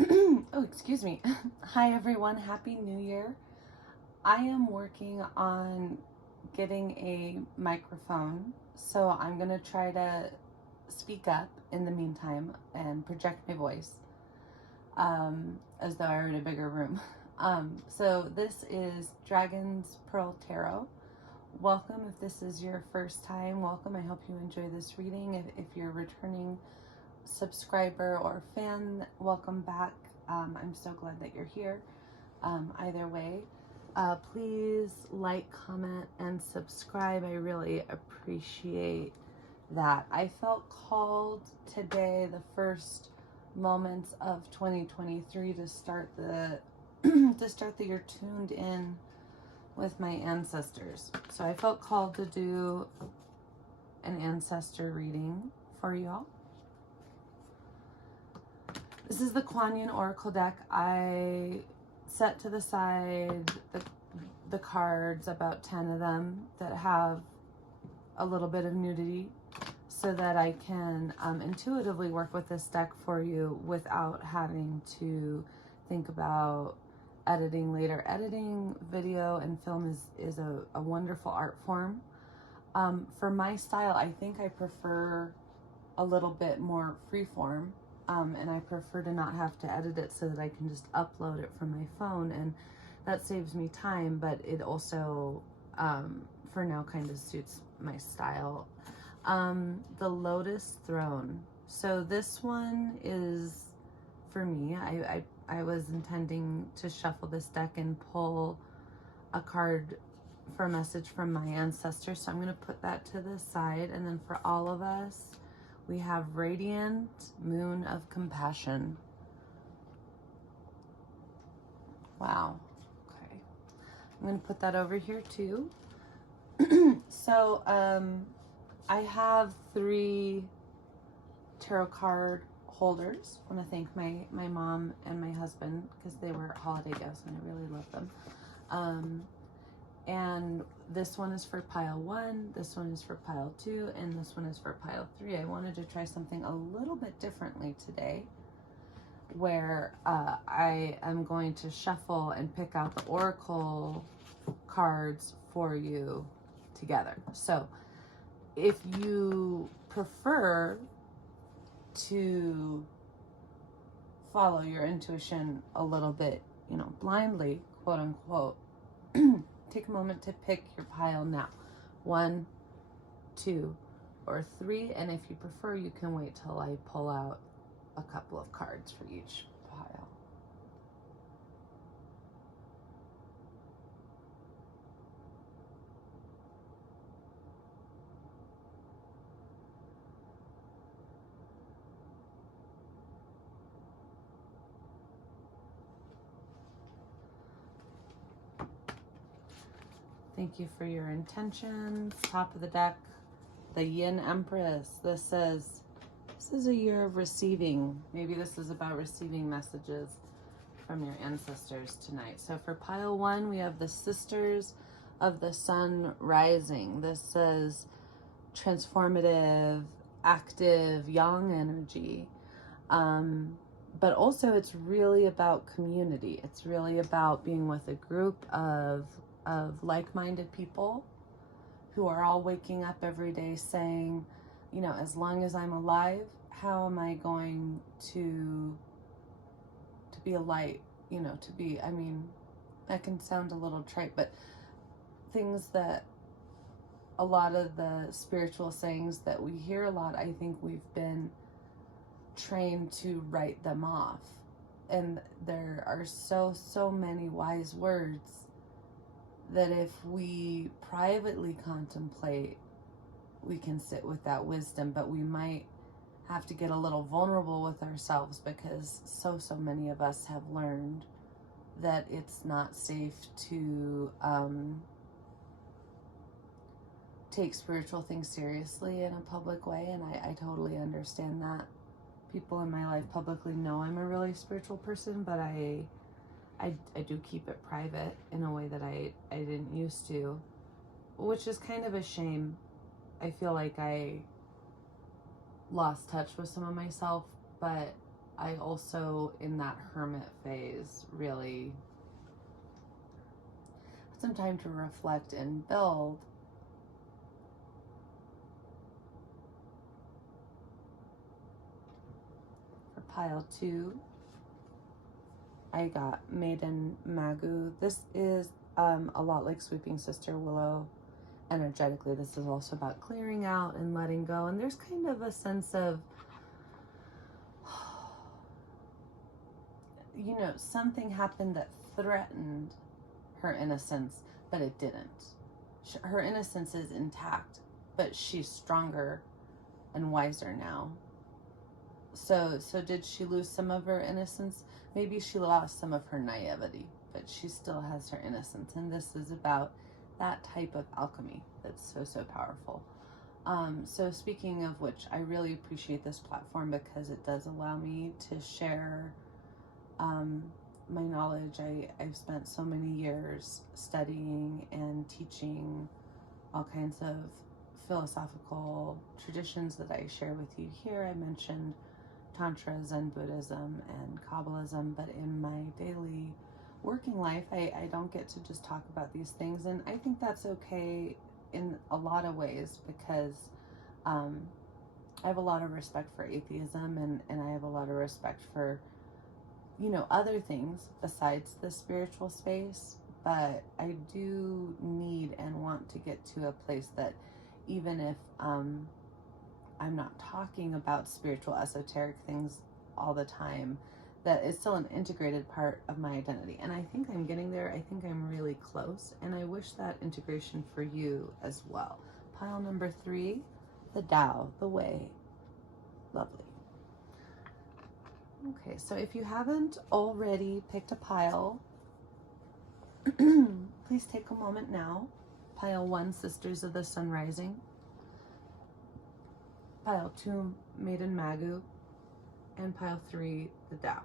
Oh, excuse me. Hi everyone, Happy New Year. I am working on getting a microphone, so I'm gonna try to speak up in the meantime and project my voice as though I were in a bigger room. So this is Dragon's Pearl Tarot. Welcome. If this is your first time, welcome. I hope you enjoy this reading. If you're returning subscriber or fan, welcome back. I'm so glad that you're here. Either way, please like, comment, and subscribe. I really appreciate that. I felt called today, the first moments of 2023, to start the year tuned in with my ancestors. So I felt called to do an ancestor reading for y'all. This is the Kuan Yin Oracle deck. I set to the side the cards, about 10 of them, that have a little bit of nudity, so that I can intuitively work with this deck for you without having to think about editing later. Editing video and film is a wonderful art form. For my style, I think I prefer a little bit more freeform. And I prefer to not have to edit it, so that I can just upload it from my phone, and that saves me time, but it also, for now, kind of suits my style. The Lotus Throne. So this one is for me. I was intending to shuffle this deck and pull a card for a message from my ancestors, so I'm going to put that to the side. And then for all of us, we have Radiant Moon of Compassion. Wow. Okay. I'm going to put that over here too. So, I have 3 tarot card holders. I want to thank my mom and my husband, because they were holiday gifts and I really love them. And this one is for pile 1, this one is for pile 2, and this one is for pile 3. I wanted to try something a little bit differently today, where I am going to shuffle and pick out the oracle cards for you together. So if you prefer to follow your intuition a little bit, blindly, quote unquote, take a moment to pick your pile now. 1, 2, or 3. And if you prefer, you can wait till I pull out a couple of cards for each pile. Thank you for your intentions. Top of the deck, the Yin Empress. This says, this is a year of receiving. Maybe this is about receiving messages from your ancestors tonight. So for pile 1, we have the Sisters of the Sun Rising. This says transformative, active, young energy. But also it's really about community. It's really about being with a group of like-minded people who are all waking up every day saying, as long as I'm alive, how am I going to be a light, to be, that can sound a little trite, but things that a lot of the spiritual sayings that we hear a lot, I think we've been trained to write them off. And there are so many wise words that if we privately contemplate, we can sit with that wisdom, but we might have to get a little vulnerable with ourselves, because so many of us have learned that it's not safe to take spiritual things seriously in a public way, and I totally understand that. People in my life publicly know I'm a really spiritual person, but I do keep it private in a way that I didn't used to, which is kind of a shame. I feel like I lost touch with some of myself, but I also, in that hermit phase, really had some time to reflect and build. For pile 2, I got Maiden Magu. This is a lot like Sweeping Sister Willow. Energetically, this is also about clearing out and letting go. And there's kind of a sense of, you know, something happened that threatened her innocence, but it didn't. Her innocence is intact, but she's stronger and wiser now. So did she lose some of her innocence? Maybe she lost some of her naivety, but she still has her innocence. And this is about that type of alchemy that's so powerful. So speaking of which, I really appreciate this platform because it does allow me to share my knowledge. I've spent so many years studying and teaching all kinds of philosophical traditions that I share with you here. I mentioned Tantra, Zen Buddhism, and Kabbalism, but in my daily working life, I don't get to just talk about these things, and I think that's okay in a lot of ways because I have a lot of respect for atheism, and I have a lot of respect for, you know, other things besides the spiritual space, but I do need and want to get to a place that even if I'm not talking about spiritual esoteric things all the time, that is still an integrated part of my identity. And I think I'm getting there. I think I'm really close, and I wish that integration for you as well. Pile number 3, the Tao, the way. Lovely. Okay, so if you haven't already picked a pile, please take a moment now. Pile 1, Sisters of the Sun Rising. Pile 2, Maiden Magu. And pile 3, the Tao.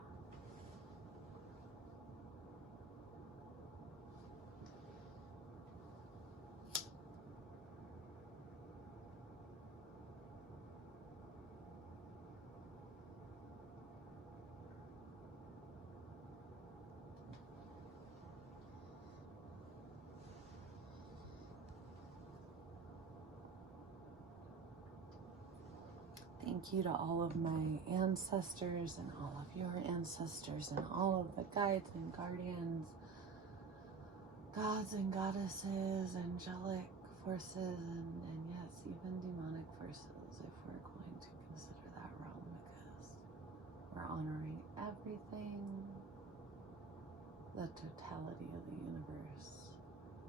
Thank you to all of my ancestors and all of your ancestors and all of the guides and guardians, gods and goddesses, angelic forces, and yes, even demonic forces, if we're going to consider that realm, because we're honoring everything, the totality of the universe,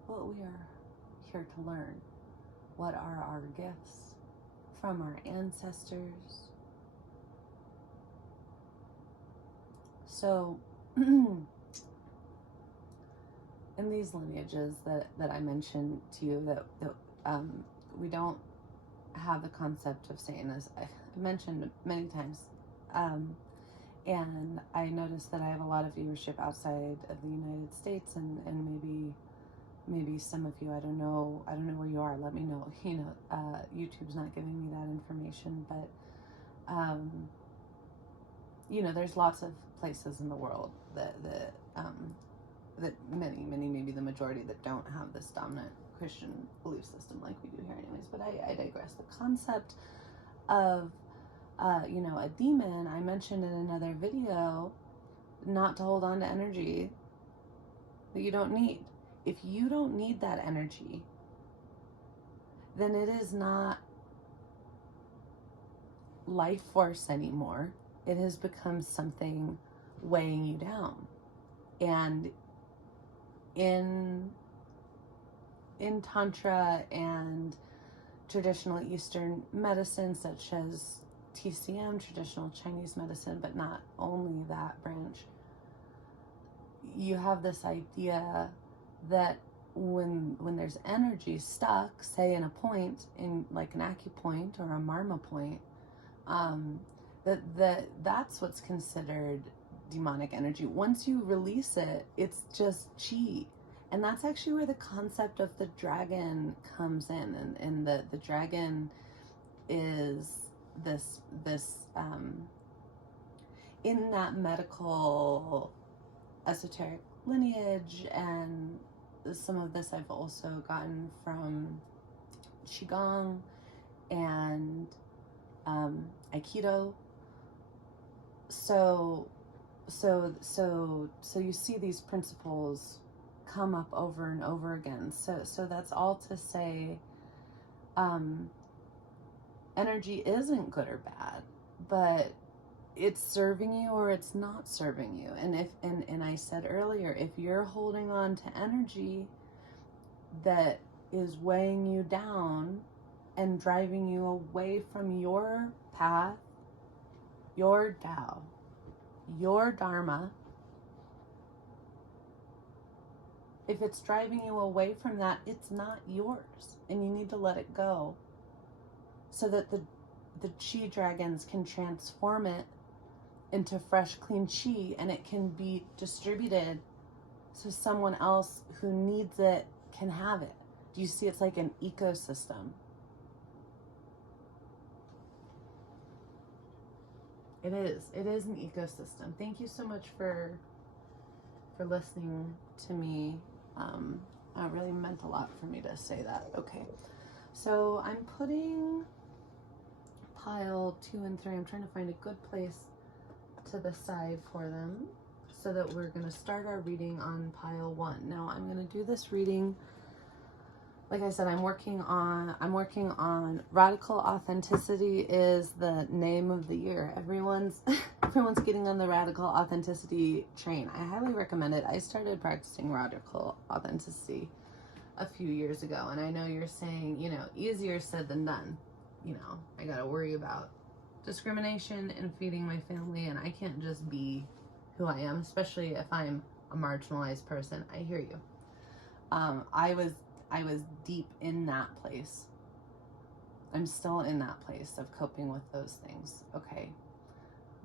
what we are here to learn, what are our gifts from our ancestors. So in these lineages that I mentioned to you, that we don't have the concept of Satan, as I mentioned many times, and I noticed that I have a lot of viewership outside of the United States, and maybe some of you, I don't know where you are, let me know. You know, YouTube's not giving me that information, but you know, there's lots of places in the world that many, maybe the majority, that don't have this dominant Christian belief system like we do here anyways, but I digress. The concept of you know, a demon, I mentioned in another video, not to hold on to energy that you don't need. If you don't need that energy, then it is not life force anymore. It has become something weighing you down. And in Tantra and traditional Eastern medicine, such as TCM, traditional Chinese medicine, but not only that branch, you have this idea that when there's energy stuck, say in a point, in like an acupoint or a marma point, that's what's considered demonic energy. Once you release it, it's just chi. And that's actually where the concept of the dragon comes in. And the dragon is this in that medical esoteric lineage, and some of this I've also gotten from Qigong and Aikido. So you see these principles come up over and over again. So that's all to say, energy isn't good or bad, but it's serving you or it's not serving you. And I said earlier, if you're holding on to energy that is weighing you down and driving you away from your path, your Tao, your Dharma, if it's driving you away from that, it's not yours, and you need to let it go so that the chi dragons can transform it into fresh, clean chi, and it can be distributed so someone else who needs it can have it. Do you see? It's like an ecosystem. It is an ecosystem. Thank you so much for listening to me. It really meant a lot for me to say that. Okay, so I'm putting pile 2 and 3. I'm trying to find a good place to the side for them so that we're going to start our reading on pile 1. Now I'm going to do this reading. Like I said, I'm working on radical authenticity is the name of the year. Everyone's getting on the radical authenticity train. I highly recommend it. I started practicing radical authenticity a few years ago, and I know you're saying, you know, easier said than done. You know, I got to worry about discrimination and feeding my family, and I can't just be who I am, especially if I'm a marginalized person. I hear you. I was deep in that place. I'm still in that place of coping with those things. Okay.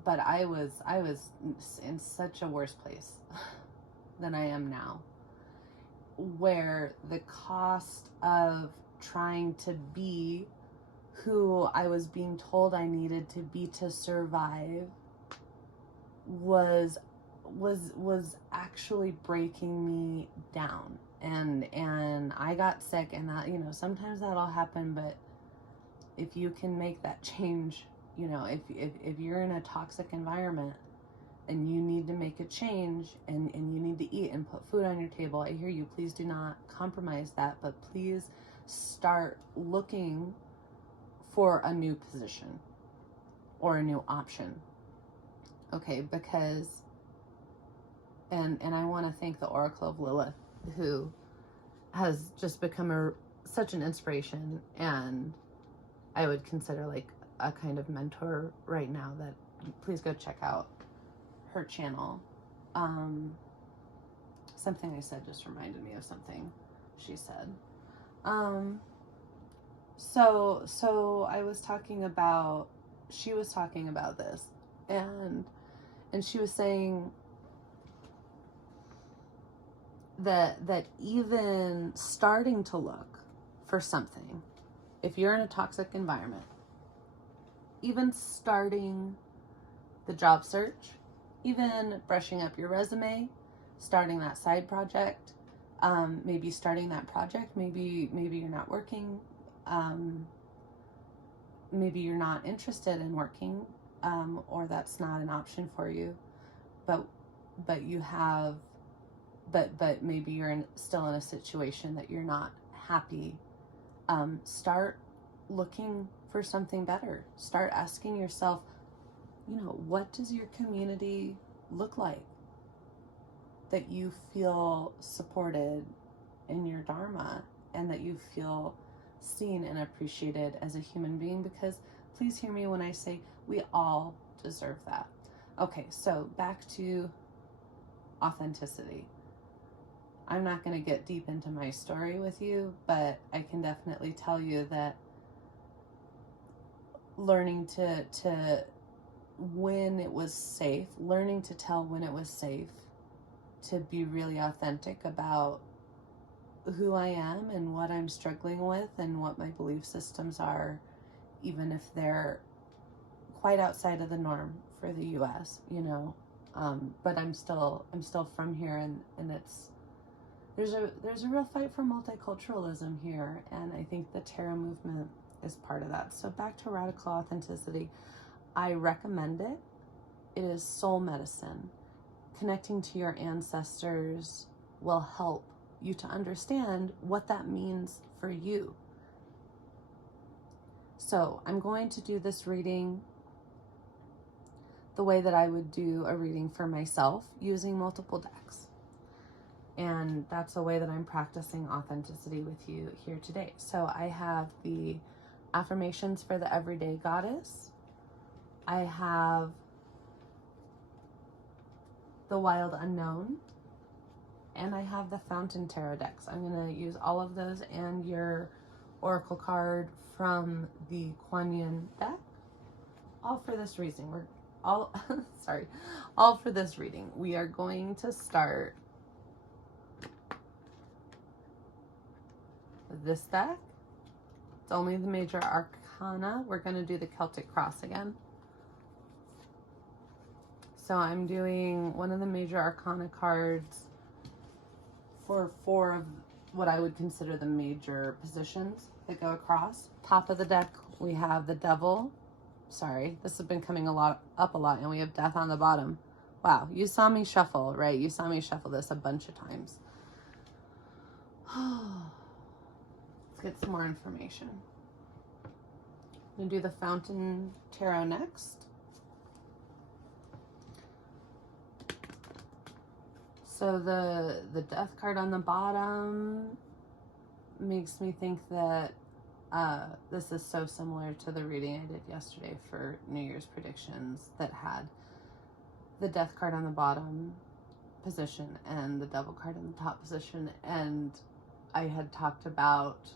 But I was in such a worse place than I am now, where the cost of trying to be who I was being told I needed to be to survive was actually breaking me down. And I got sick, and that, you know, sometimes that'll happen, but if you can make that change, you know, if you're in a toxic environment and you need to make a change and you need to eat and put food on your table, I hear you. Please do not compromise that, but please start looking for a new position or a new option. Okay, because and I want to thank the Oracle of Lilith, who has just become such an inspiration, and I would consider like a kind of mentor right now. That please go check out her channel. Something I said just reminded me of something she said. So I was talking about, she was talking about this, and she was saying that even starting to look for something, if you're in a toxic environment, even starting the job search, even brushing up your resume, starting that side project, maybe starting that project, maybe you're not working, maybe you're not interested in working, or that's not an option for you, but you have, but maybe you're still in a situation that you're not happy. Start looking for something better. Start asking yourself, you know, what does your community look like that you feel supported in your Dharma, and that you feel seen and appreciated as a human being? Because please hear me when I say we all deserve that. Okay, so back to authenticity. I'm not going to get deep into my story with you, but I can definitely tell you that learning to when it was safe, learning to tell when it was safe to be really authentic about who I am and what I'm struggling with and what my belief systems are, even if they're quite outside of the norm for the US, you know. But I'm still from here, and there's a real fight for multiculturalism here, and I think the tarot movement is part of that. So back to radical authenticity. I recommend it. It is soul medicine. Connecting to your ancestors will help you to understand what that means for you. So I'm going to do this reading the way that I would do a reading for myself, using multiple decks. And that's the way that I'm practicing authenticity with you here today. So I have the affirmations for the everyday goddess. I have the wild unknown. And I have the fountain tarot decks. I'm going to use all of those and your oracle card from the Kuan Yin deck. All for this reason. All for this reading. We are going to start with this deck. It's only the major arcana. We're going to do the Celtic cross again. So I'm doing one of the major arcana cards for 4 of what I would consider the major positions that go across. Top of the deck, we have the devil. Sorry, this has been coming up a lot, and we have death on the bottom. Wow, you saw me shuffle, right? You saw me shuffle this a bunch of times. Let's get some more information. I'm going to do the Fountain Tarot next. So the death card on the bottom makes me think that this is so similar to the reading I did yesterday for New Year's predictions that had the death card on the bottom position and the devil card in the top position. And I had talked about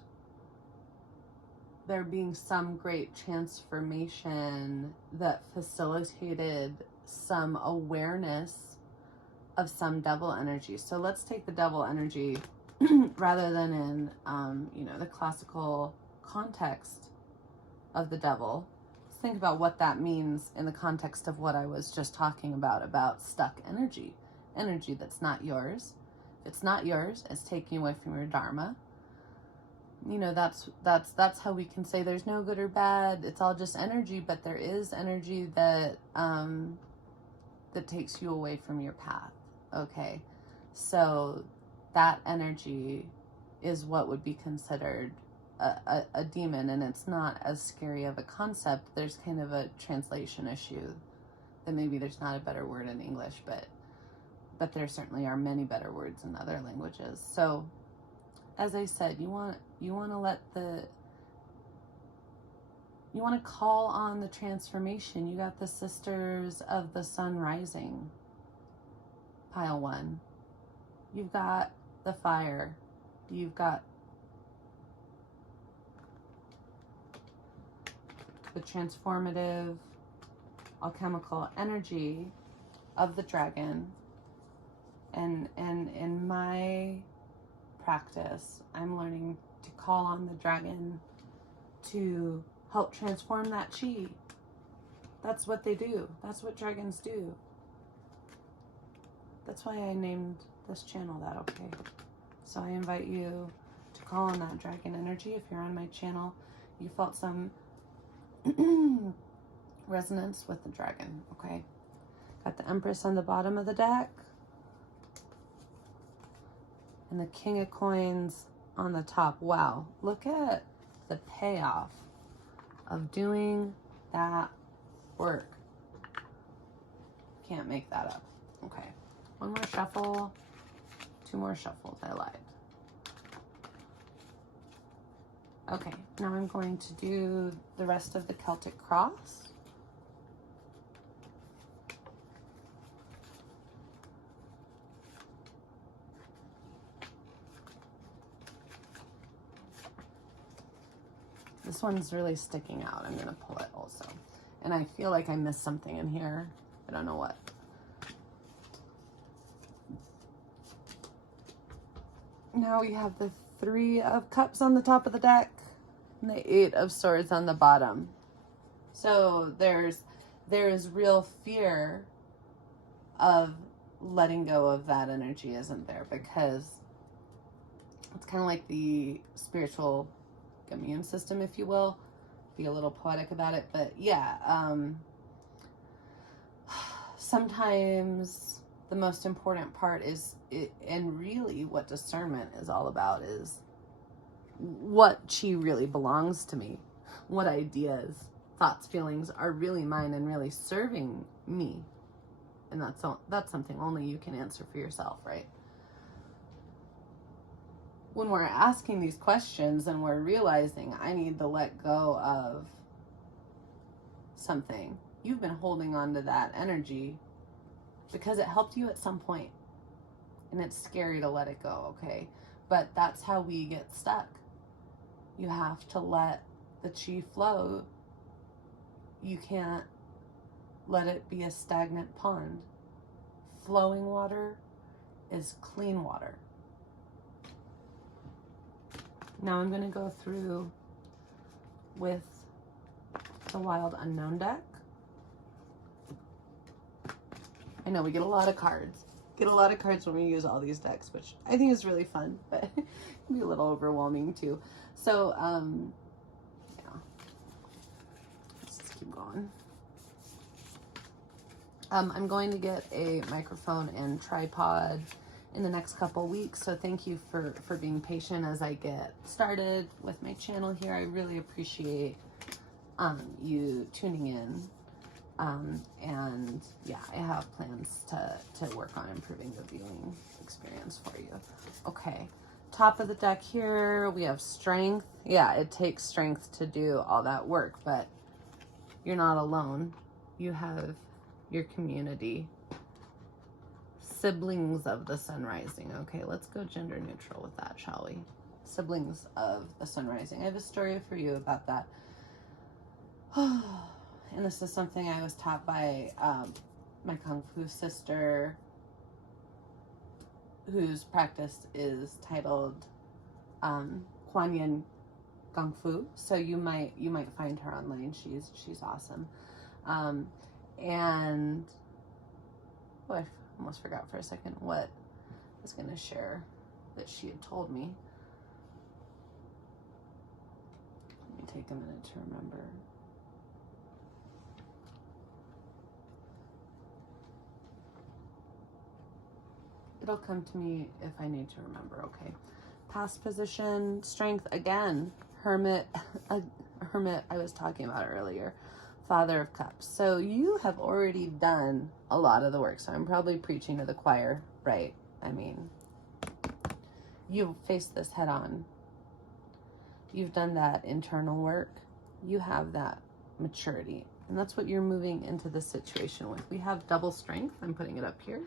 there being some great transformation that facilitated some awareness of some devil energy. So let's take the devil energy rather than in, the classical context of the devil. Let's think about what that means in the context of what I was just talking about stuck energy that's not yours. If it's not yours, it's taking away from your dharma. That's how we can say there's no good or bad. It's all just energy, but there is energy that that takes you away from your path. Okay, so that energy is what would be considered a demon, and it's not as scary of a concept. There's kind of a translation issue that maybe there's not a better word in English, but there certainly are many better words in other languages. So as I said, you want to call on the transformation. You got the Sisters of the Sun Rising, pile 1. You've got the fire. You've got the transformative alchemical energy of the dragon. And in my practice, I'm learning to call on the dragon to help transform that chi. That's what they do. That's what dragons do. That's why I named this channel that, okay? So I invite you to call on that dragon energy. If you're on my channel, you felt some resonance with the dragon, okay? Got the Empress on the bottom of the deck. And the King of Coins on the top. Wow, look at the payoff of doing that work. Can't make that up. Okay, one more shuffle, 2 more shuffles, I lied. Okay, now I'm going to do the rest of the Celtic cross. This one's really sticking out. I'm gonna pull it also. And I feel like I missed something in here. I don't know what. Now we have the 3 of Cups on the top of the deck and the 8 of Swords on the bottom. So there's there is real fear of letting go of that energy, isn't there? Because it's kind of like the spiritual immune system, if you will. Be a little poetic about it, but yeah, sometimes the most important part is, and really what discernment is all about, is what chi really belongs to me, what ideas, thoughts, feelings are really mine and really serving me. And that's something only you can answer for yourself, right? When we're asking these questions and we're realizing I need to let go of something, you've been holding on to that energy because it helped you at some point, and it's scary to let it go, okay? But that's how we get stuck. You have to let the chi flow. You can't let it be a stagnant pond. Flowing water is clean water. Now I'm going to go through with the Wild Unknown deck. I know we get a lot of cards. Get a lot of cards when we use all these decks, which I think is really fun, but it can be a little overwhelming too. So, yeah. Let's just keep going. I'm going to get a microphone and tripod in the next couple weeks, so thank you for being patient as I get started with my channel here. I really appreciate you tuning in, and yeah, I have plans to work on improving the viewing experience for you. Okay, top of the deck here we have strength. Yeah, it takes strength to do all that work, but you're not alone. You have your community, siblings of the sun rising. Okay, let's go gender neutral with that, shall we? Siblings of the sun rising. I have a story for you about that. And this is something I was taught by my Kung Fu sister, whose practice is titled Kuan Yin Kung Fu. So you might find her online. She's awesome. And oh, I almost forgot for a second what I was going to share that she had told me. Let me take a minute to remember. It'll come to me if I need to remember. Okay. Past position, strength again. Hermit, hermit I was talking about earlier. Father of Cups. So you have already done a lot of the work. So I'm probably preaching to the choir, right? I mean, you've faced this head on. You've done that internal work. You have that maturity. And that's what you're moving into this situation with. We have double strength. I'm putting it up here.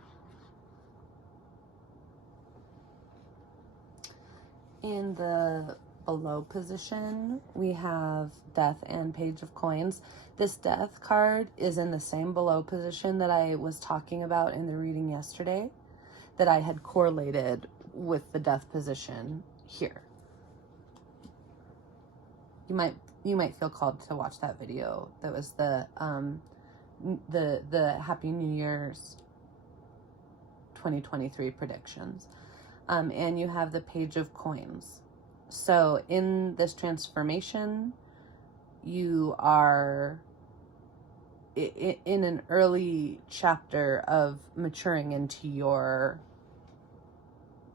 In the below position, we have Death and Page of Coins. This Death card is in the same below position that I was talking about in the reading yesterday, that I had correlated with the Death position here. You might feel called to watch that video. That was the Happy New Year's 2023 predictions. And you have the Page of Coins. So in this transformation, you are in an early chapter of maturing into your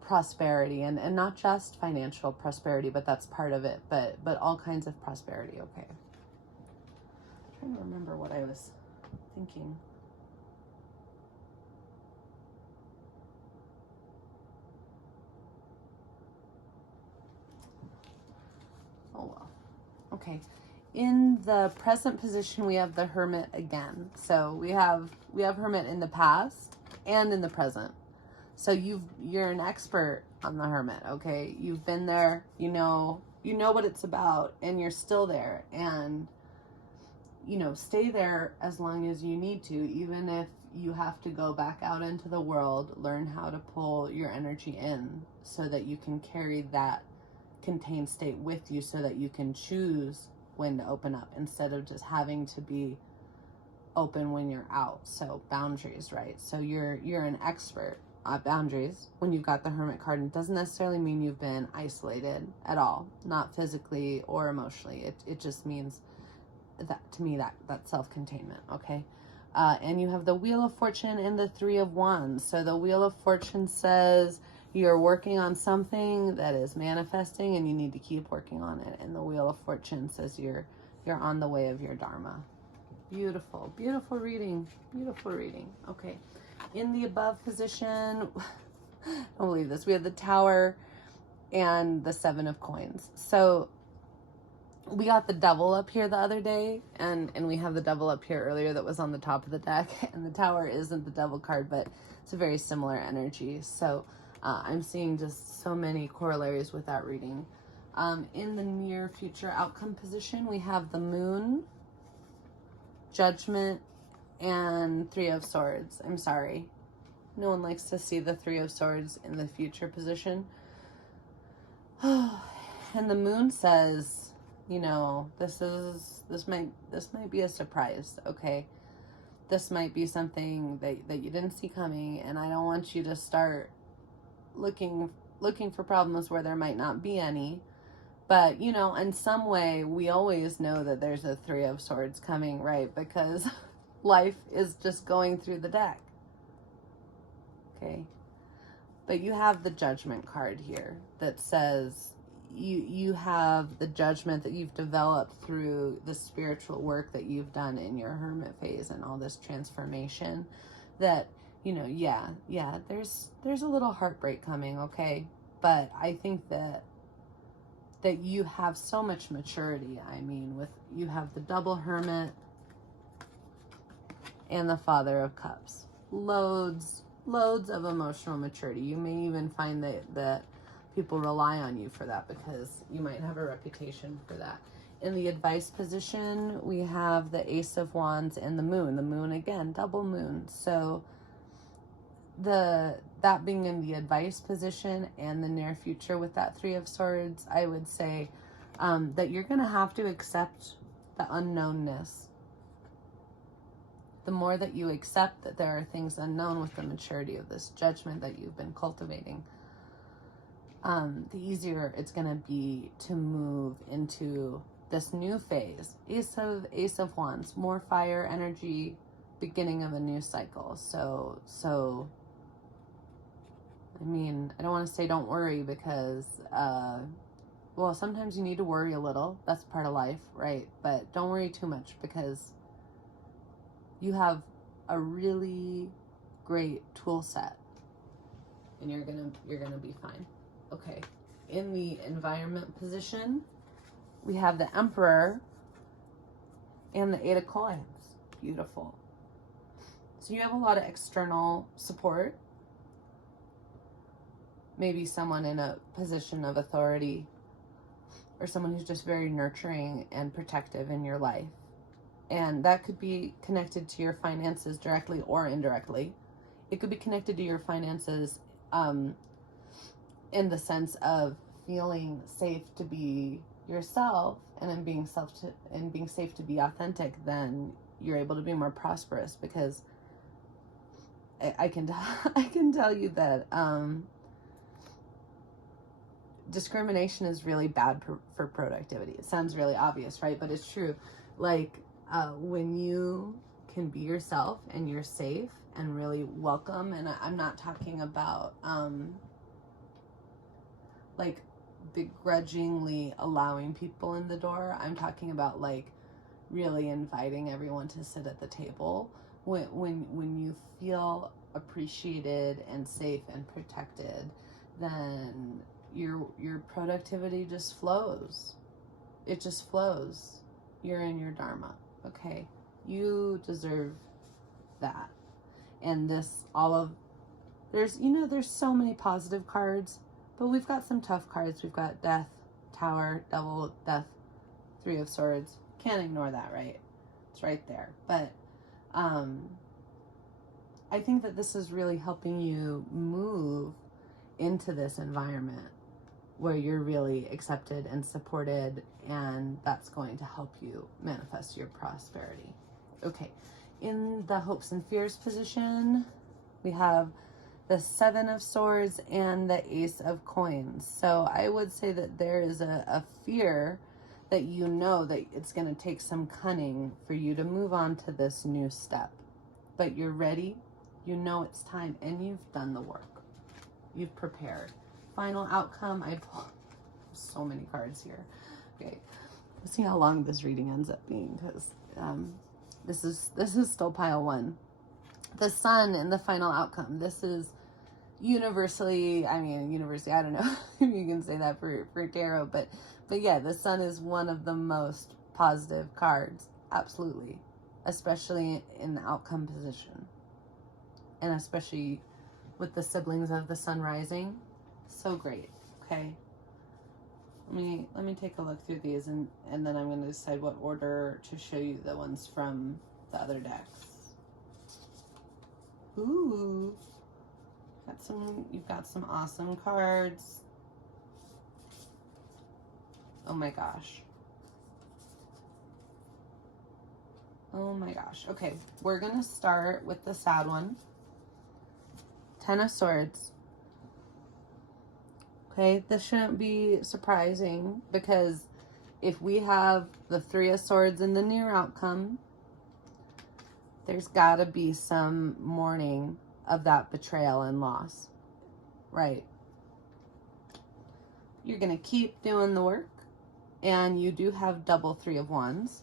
prosperity, and not just financial prosperity, but that's part of it, but all kinds of prosperity. Okay. I'm trying to remember what I was thinking. Oh well. Okay. In the present position, we have the Hermit again. So we have Hermit in the past and in the present. So you're an expert on the Hermit, okay? You've been there, you know what it's about, and you're still there. And stay there as long as you need to, even if you have to go back out into the world, learn how to pull your energy in so that you can carry that contained state with you, so that you can choose when to open up, instead of just having to be open when you're out. So boundaries, right? So you're an expert at boundaries when you've got the Hermit card. And it doesn't necessarily mean you've been isolated at all, not physically or emotionally. It just means that, to me, that self-containment, okay? And you have the Wheel of Fortune and the Three of Wands. So the Wheel of Fortune says you're working on something that is manifesting and you need to keep working on it. And the Wheel of Fortune says you're on the way of your Dharma. Beautiful, beautiful reading, beautiful reading. Okay, in the above position, I don't believe this, we have the Tower and the Seven of Coins. So we got the Devil up here the other day, and we have the Devil up here earlier that was on the top of the deck, and the Tower isn't the Devil card, but it's a very similar energy. So I'm seeing just so many corollaries with that reading. In the near future outcome position, we have the Moon, Judgment, and Three of Swords. I'm sorry, no one likes to see the Three of Swords in the future position. And the Moon says, you know, this might be a surprise, okay? This might be something that you didn't see coming, and I don't want you to start looking for problems where there might not be any. But, you know, in some way, we always know that there's a Three of Swords coming, right? Because life is just going through the deck, okay? But you have the Judgment card here that says you have the judgment that you've developed through the spiritual work that you've done in your Hermit phase and all this transformation, that, you know, yeah, there's a little heartbreak coming, okay? But I think that you have so much maturity. I mean, you have the double Hermit and the Father of Cups. Loads of emotional maturity. You may even find that people rely on you for that, because you might have a reputation for that. In the advice position, we have the Ace of Wands and the Moon. The Moon, again, double moon. So that being in the advice position and the near future with that Three of Swords, I would say that you're going to have to accept the unknownness. The more that you accept that there are things unknown with the maturity of this judgment that you've been cultivating, the easier it's going to be to move into this new phase. Ace of Wands, more fire energy, beginning of a new cycle. So I mean, I don't want to say don't worry, because well, sometimes you need to worry a little. That's part of life, right? But don't worry too much, because you have a really great tool set, and you're gonna be fine. Okay, in the environment position, we have the Emperor and the Eight of Coins. Beautiful. So you have a lot of external support. Maybe someone in a position of authority, or someone who's just very nurturing and protective in your life. And that could be connected to your finances directly or indirectly. It could be connected to your finances in the sense of feeling safe to be yourself, and in being safe to be authentic, then you're able to be more prosperous, because I can tell you that discrimination is really bad for productivity. It sounds really obvious, right? But it's true. Like when you can be yourself and you're safe and really welcome, and I'm not talking about like begrudgingly allowing people in the door. I'm talking about like really inviting everyone to sit at the table. When you feel appreciated and safe and protected, then your productivity just flows. It just flows. You're in your Dharma, okay? You deserve that. And there's so many positive cards, but we've got some tough cards. We've got Death, Tower, Devil, Death, Three of Swords. Can't ignore that, right? It's right there. But I think that this is really helping you move into this environment where you're really accepted and supported, and that's going to help you manifest your prosperity. Okay, In the hopes and fears position, we have the 7 of Swords and the Ace of Coins. So I would say that there is a fear that you know that it's going to take some cunning for you to move on to this new step. But you're ready, you know it's time, and you've done the work. You've prepared. Final outcome, I pulled so many cards here. Okay, let's see how long this reading ends up being, because this is still pile 1. The Sun and the final outcome. This is universally, I don't know if you can say that for tarot, but yeah, the Sun is one of the most positive cards, absolutely, especially in the outcome position, and especially with the siblings of the Sun rising. So great. Okay, let me take a look through these, and then I'm going to decide what order to show you the ones from the other decks. Ooh, you've got some awesome cards. Oh my gosh. Oh my gosh. Okay, we're gonna start with the sad one. 10 of Swords. Okay, this shouldn't be surprising, because if we have the 3 of Swords in the near outcome, there's gotta be some mourning of that betrayal and loss, right? You're gonna keep doing the work, and you do have double 3 of Wands.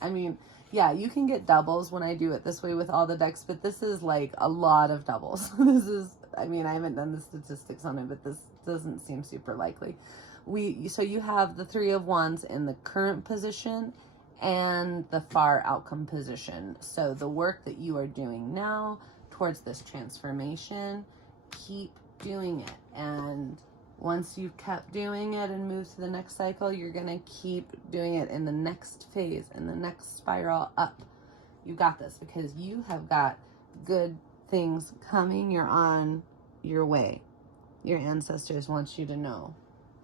I mean, yeah, you can get doubles when I do it this way with all the decks, but this is like a lot of doubles. This is, I mean, I haven't done the statistics on it, but this doesn't seem super likely. So you have the 3 of Wands in the current position and the far outcome position. So the work that you are doing now towards this transformation, keep doing it. And once you've kept doing it and moved to the next cycle, you're going to keep doing it in the next phase, in the next spiral up. You got this, because you have got good things coming. You're on your way. Your ancestors want you to know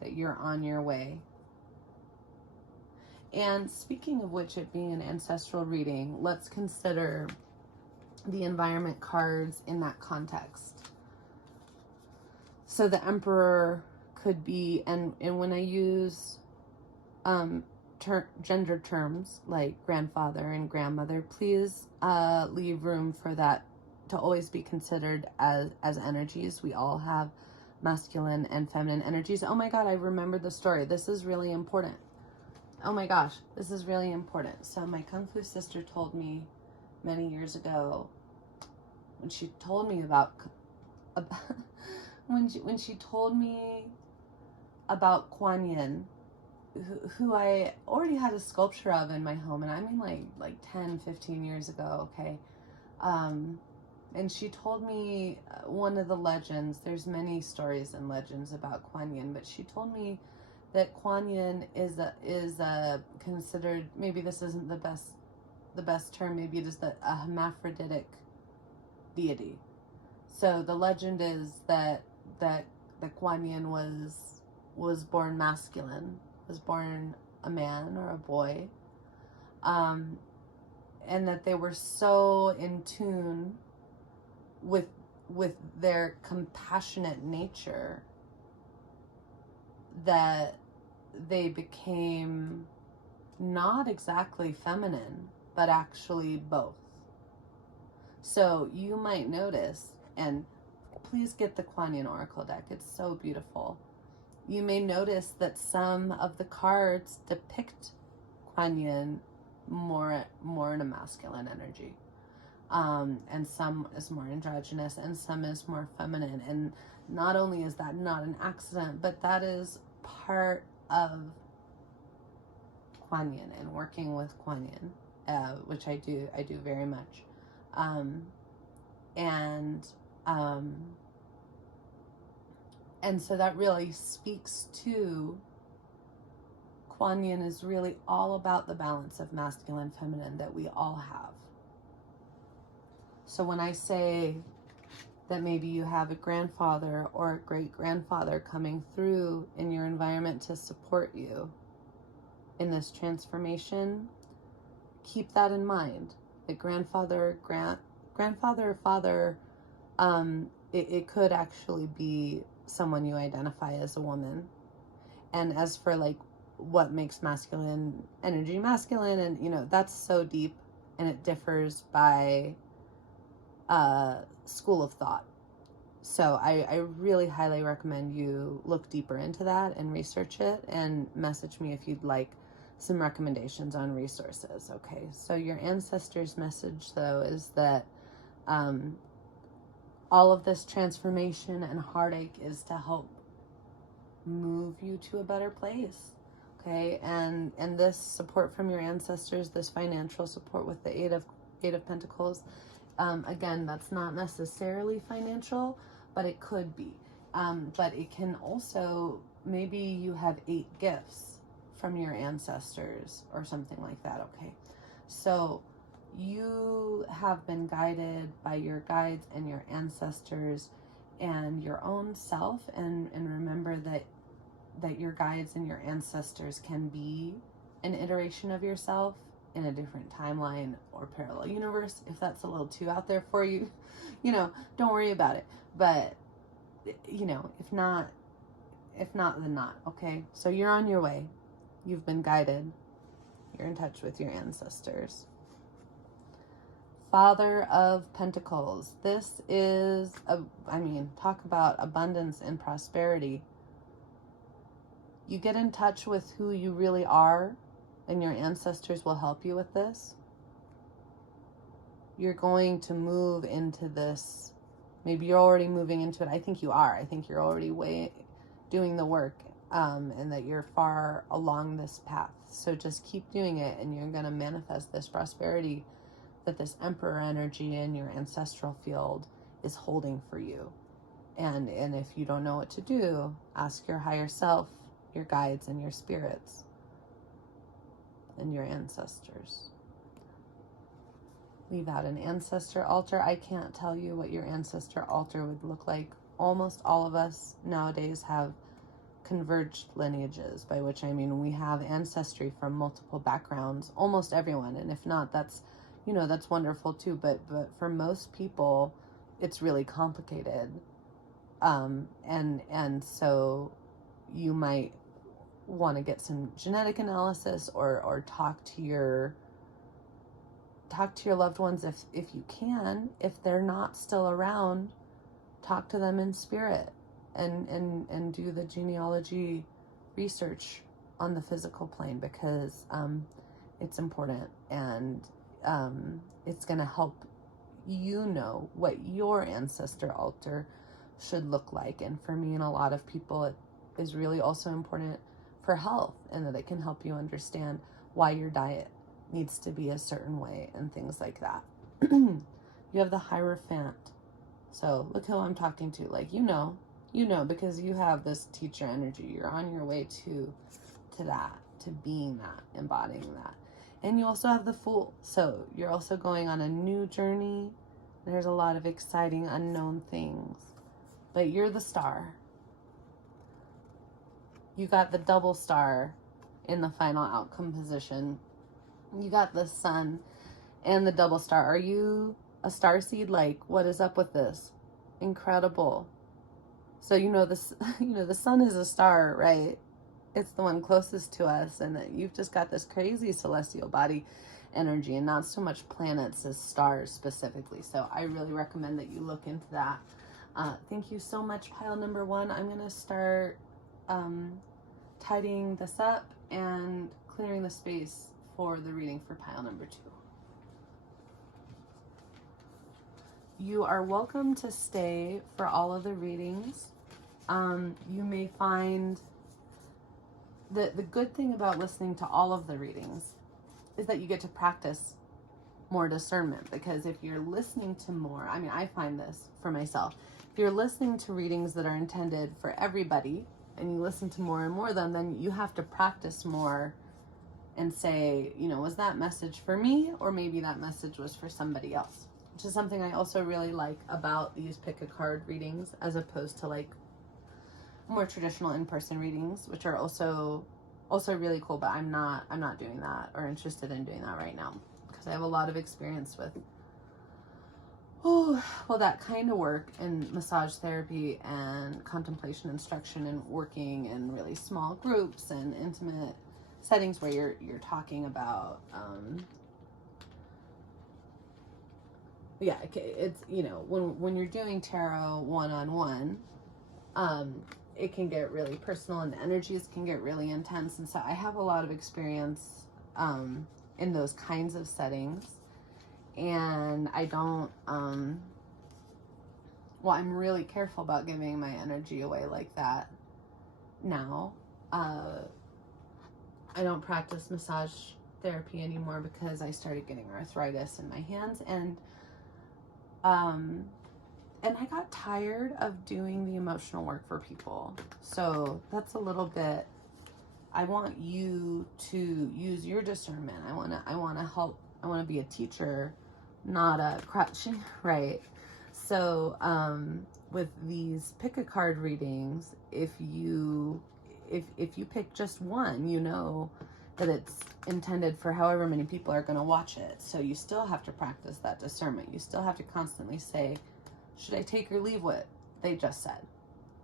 that you're on your way. And speaking of which, it being an ancestral reading, let's consider the environment cards in that context. So the Emperor could be, and when I use gender terms like grandfather and grandmother, please leave room for that to always be considered as energies. We all have masculine and feminine energies. Oh my God, I remembered the story. This is really important. Oh my gosh, this is really important. So my Kung Fu sister told me many years ago, when she told me about when she told me about Kuan Yin, who I already had a sculpture of in my home, and I mean like 10, 15 years ago, okay? And she told me one of the legends, there's many stories and legends about Kuan Yin, but she told me that Kuan Yin is considered, maybe this isn't the best term, maybe it is a hermaphroditic deity. So the legend is that Kuan Yin was born masculine, was born a man or a boy, and that they were so in tune with their compassionate nature that they became not exactly feminine, but actually both. So you might notice, and please get the Kuan Yin Oracle deck, it's so beautiful. You may notice that some of the cards depict Kuan Yin more in a masculine energy. And some is more androgynous, and some is more feminine. And not only is that not an accident, but that is part of Kuan Yin and working with Kuan Yin, which I do very much. And so that really speaks to Kuan Yin is really all about the balance of masculine, feminine that we all have. So when I say that maybe you have a grandfather or a great-grandfather coming through in your environment to support you in this transformation, keep that in mind. like grandfather, grandfather, father. It could actually be someone you identify as a woman. And as for like what makes masculine energy masculine, and you know, that's so deep, and it differs by school of thought. So I really highly recommend you look deeper into that and research it, and message me if you'd like some recommendations on resources. Okay, so your ancestors' message though is that all of this transformation and heartache is to help move you to a better place. Okay, and this support from your ancestors, this financial support with the Eight of Pentacles, again, that's not necessarily financial, but it could be. But it can also, maybe you have 8 gifts from your ancestors or something like that. Okay, so you have been guided by your guides and your ancestors and your own self, and remember that your guides and your ancestors can be an iteration of yourself in a different timeline or parallel universe. If that's a little too out there for you, you know, don't worry about it. But, you know, if not, then not. Okay, so you're on your way. You've been guided. You're in touch with your ancestors. Father of Pentacles. This is, talk about abundance and prosperity. You get in touch with who you really are, and your ancestors will help you with this. You're going to move into this. Maybe you're already moving into it. I think you are. I think you're already doing the work, and that you're far along this path. So just keep doing it, and you're going to manifest this prosperity that this Emperor energy in your ancestral field is holding for you. And if you don't know what to do, ask your higher self, your guides and your spirits and your ancestors. Leave out an ancestor altar. I can't tell you what your ancestor altar would look like. Almost all of us nowadays have converged lineages, by which I mean we have ancestry from multiple backgrounds, almost everyone. And if not, that's, you know, that's wonderful too. But for most people, it's really complicated. And so you might want to get some genetic analysis or talk to your loved ones if you can. If they're not still around, talk to them in spirit and do the genealogy research on the physical plane, because it's important, and it's going to help you know what your ancestor altar should look like. And for me and a lot of people, it is really also important for health, and that it can help you understand why your diet needs to be a certain way and things like that. You have the Hierophant. So look who I'm talking to. Like, you know, because you have this teacher energy. You're on your way to that, to being that, embodying that. And you also have the Fool. So you're also going on a new journey. There's a lot of exciting unknown things. But you're the star. You got the double star in the final outcome position. You got the Sun and the double star. Are you a starseed? Like, what is up with this? Incredible. So you know this. You know the Sun is a star, right? It's the one closest to us, and that you've just got this crazy celestial body energy, and not so much planets as stars specifically. So I really recommend that you look into that. Thank you so much, pile number 1. I'm gonna start tidying this up and clearing the space for the reading for pile number 2. You are welcome to stay for all of the readings. You may find the good thing about listening to all of the readings is that you get to practice more discernment, because if you're listening to more, I mean, I find this for myself, if you're listening to readings that are intended for everybody and you listen to more and more of them, then you have to practice more and say, you know, was that message for me, or maybe that message was for somebody else, which is something I also really like about these pick a card readings, as opposed to like more traditional in-person readings, which are also really cool, but I'm not doing that or interested in doing that right now, because I have a lot of experience with, oh, well, that kind of work in massage therapy and contemplation instruction and working in really small groups and intimate settings where you're talking about, yeah, it's, you know, when you're doing tarot one-on-one, it can get really personal and the energies can get really intense. And so I have a lot of experience in those kinds of settings. And I don't, well, I'm really careful about giving my energy away like that now. I don't practice massage therapy anymore because I started getting arthritis in my hands, and I got tired of doing the emotional work for people. So that's a little bit, I want you to use your discernment. I want to help. I want to be a teacher, not a crutch, right? So, with these pick a card readings, if you pick just one, you know that it's intended for however many people are going to watch it. So you still have to practice that discernment. You still have to constantly say, should I take or leave what they just said?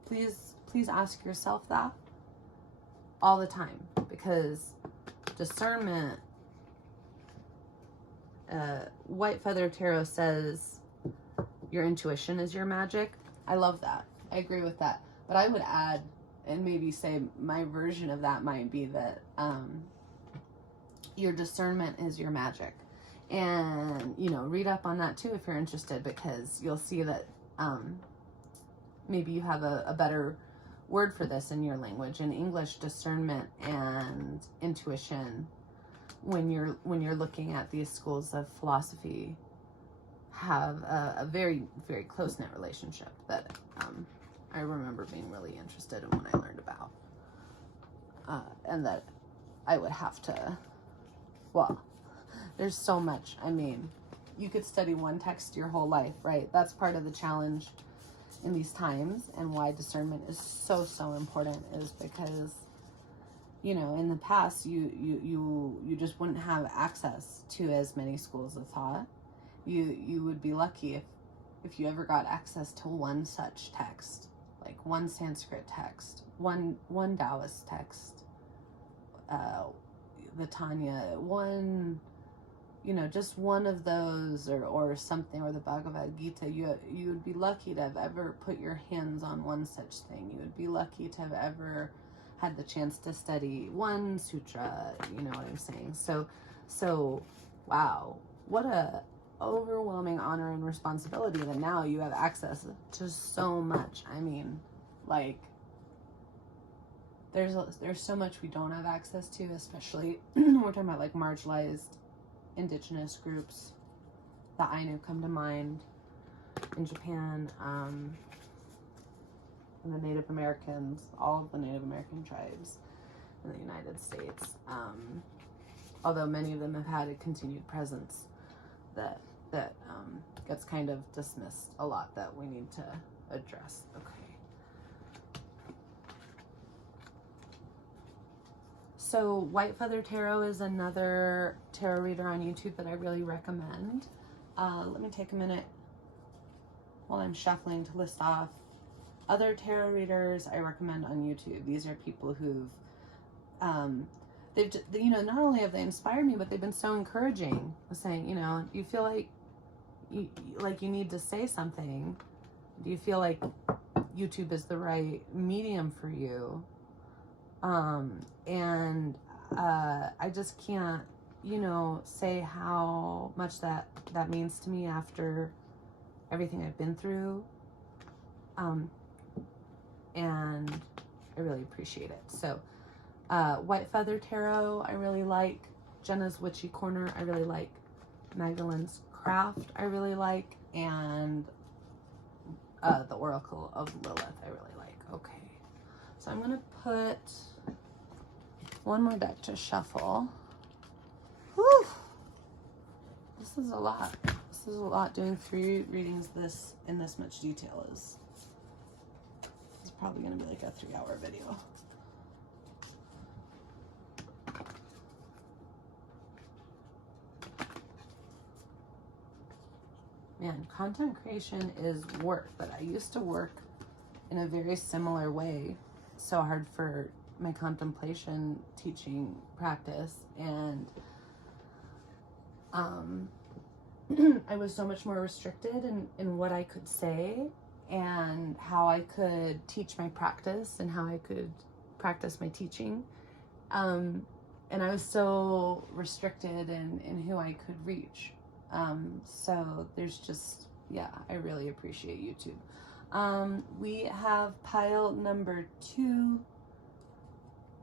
Please ask yourself that all the time, because discernment, White Feather Tarot says your intuition is your magic. I love that. I agree with that. But I would add, and maybe say my version of that might be that your discernment is your magic. And, you know, read up on that too if you're interested, because you'll see that maybe you have a better word for this in your language. In English, discernment and intuition, when you're looking at these schools of philosophy, have a very, very close-knit relationship that I remember being really interested in when I learned about. And that I would have to, well, there's so much. I mean, you could study one text your whole life, right? That's part of the challenge in these times, and why discernment is so important is because, you know, in the past, you just wouldn't have access to as many schools of thought. You would be lucky if you ever got access to one such text, like one Sanskrit text, one Taoist text, the Tanya, one, you know, just one of those, or something, or the Bhagavad Gita. You would be lucky to have ever put your hands on one such thing. You would be lucky to have ever had the chance to study one sutra. You know what I'm saying? So, wow, what a overwhelming honor and responsibility that now you have access to so much. I mean, like, there's so much we don't have access to, especially when we're talking about like marginalized indigenous groups. The Ainu come to mind in Japan, and the Native Americans, all of the Native American tribes in the United States, although many of them have had a continued presence that gets kind of dismissed a lot, that we need to address. Okay. So White Feather Tarot is another tarot reader on YouTube that I really recommend. Let me take a minute while I'm shuffling to list off other tarot readers I recommend on YouTube. These are people who've, they've, you know, not only have they inspired me, but they've been so encouraging, saying, you know, you feel like you need to say something. Do you feel like YouTube is the right medium for you? And I just can't, you know, say how much that means to me after everything I've been through. And I really appreciate it. So, White Feather Tarot, I really like. Jenna's Witchy Corner, I really like. Magdalene's Craft, I really like. And the Oracle of Lilith, I really like. Okay. So I'm going to put one more deck to shuffle. Whew. This is a lot. This is a lot. Doing 3 readings in this much detail is probably going to be like a 3-hour video. Man, content creation is work, but I used to work in a very similar way. So hard for my contemplation teaching practice, and I was so much more restricted in what I could say and how I could teach my practice and how I could practice my teaching. And I was so restricted in who I could reach. So there's just, yeah, I really appreciate YouTube. We have pile number 2,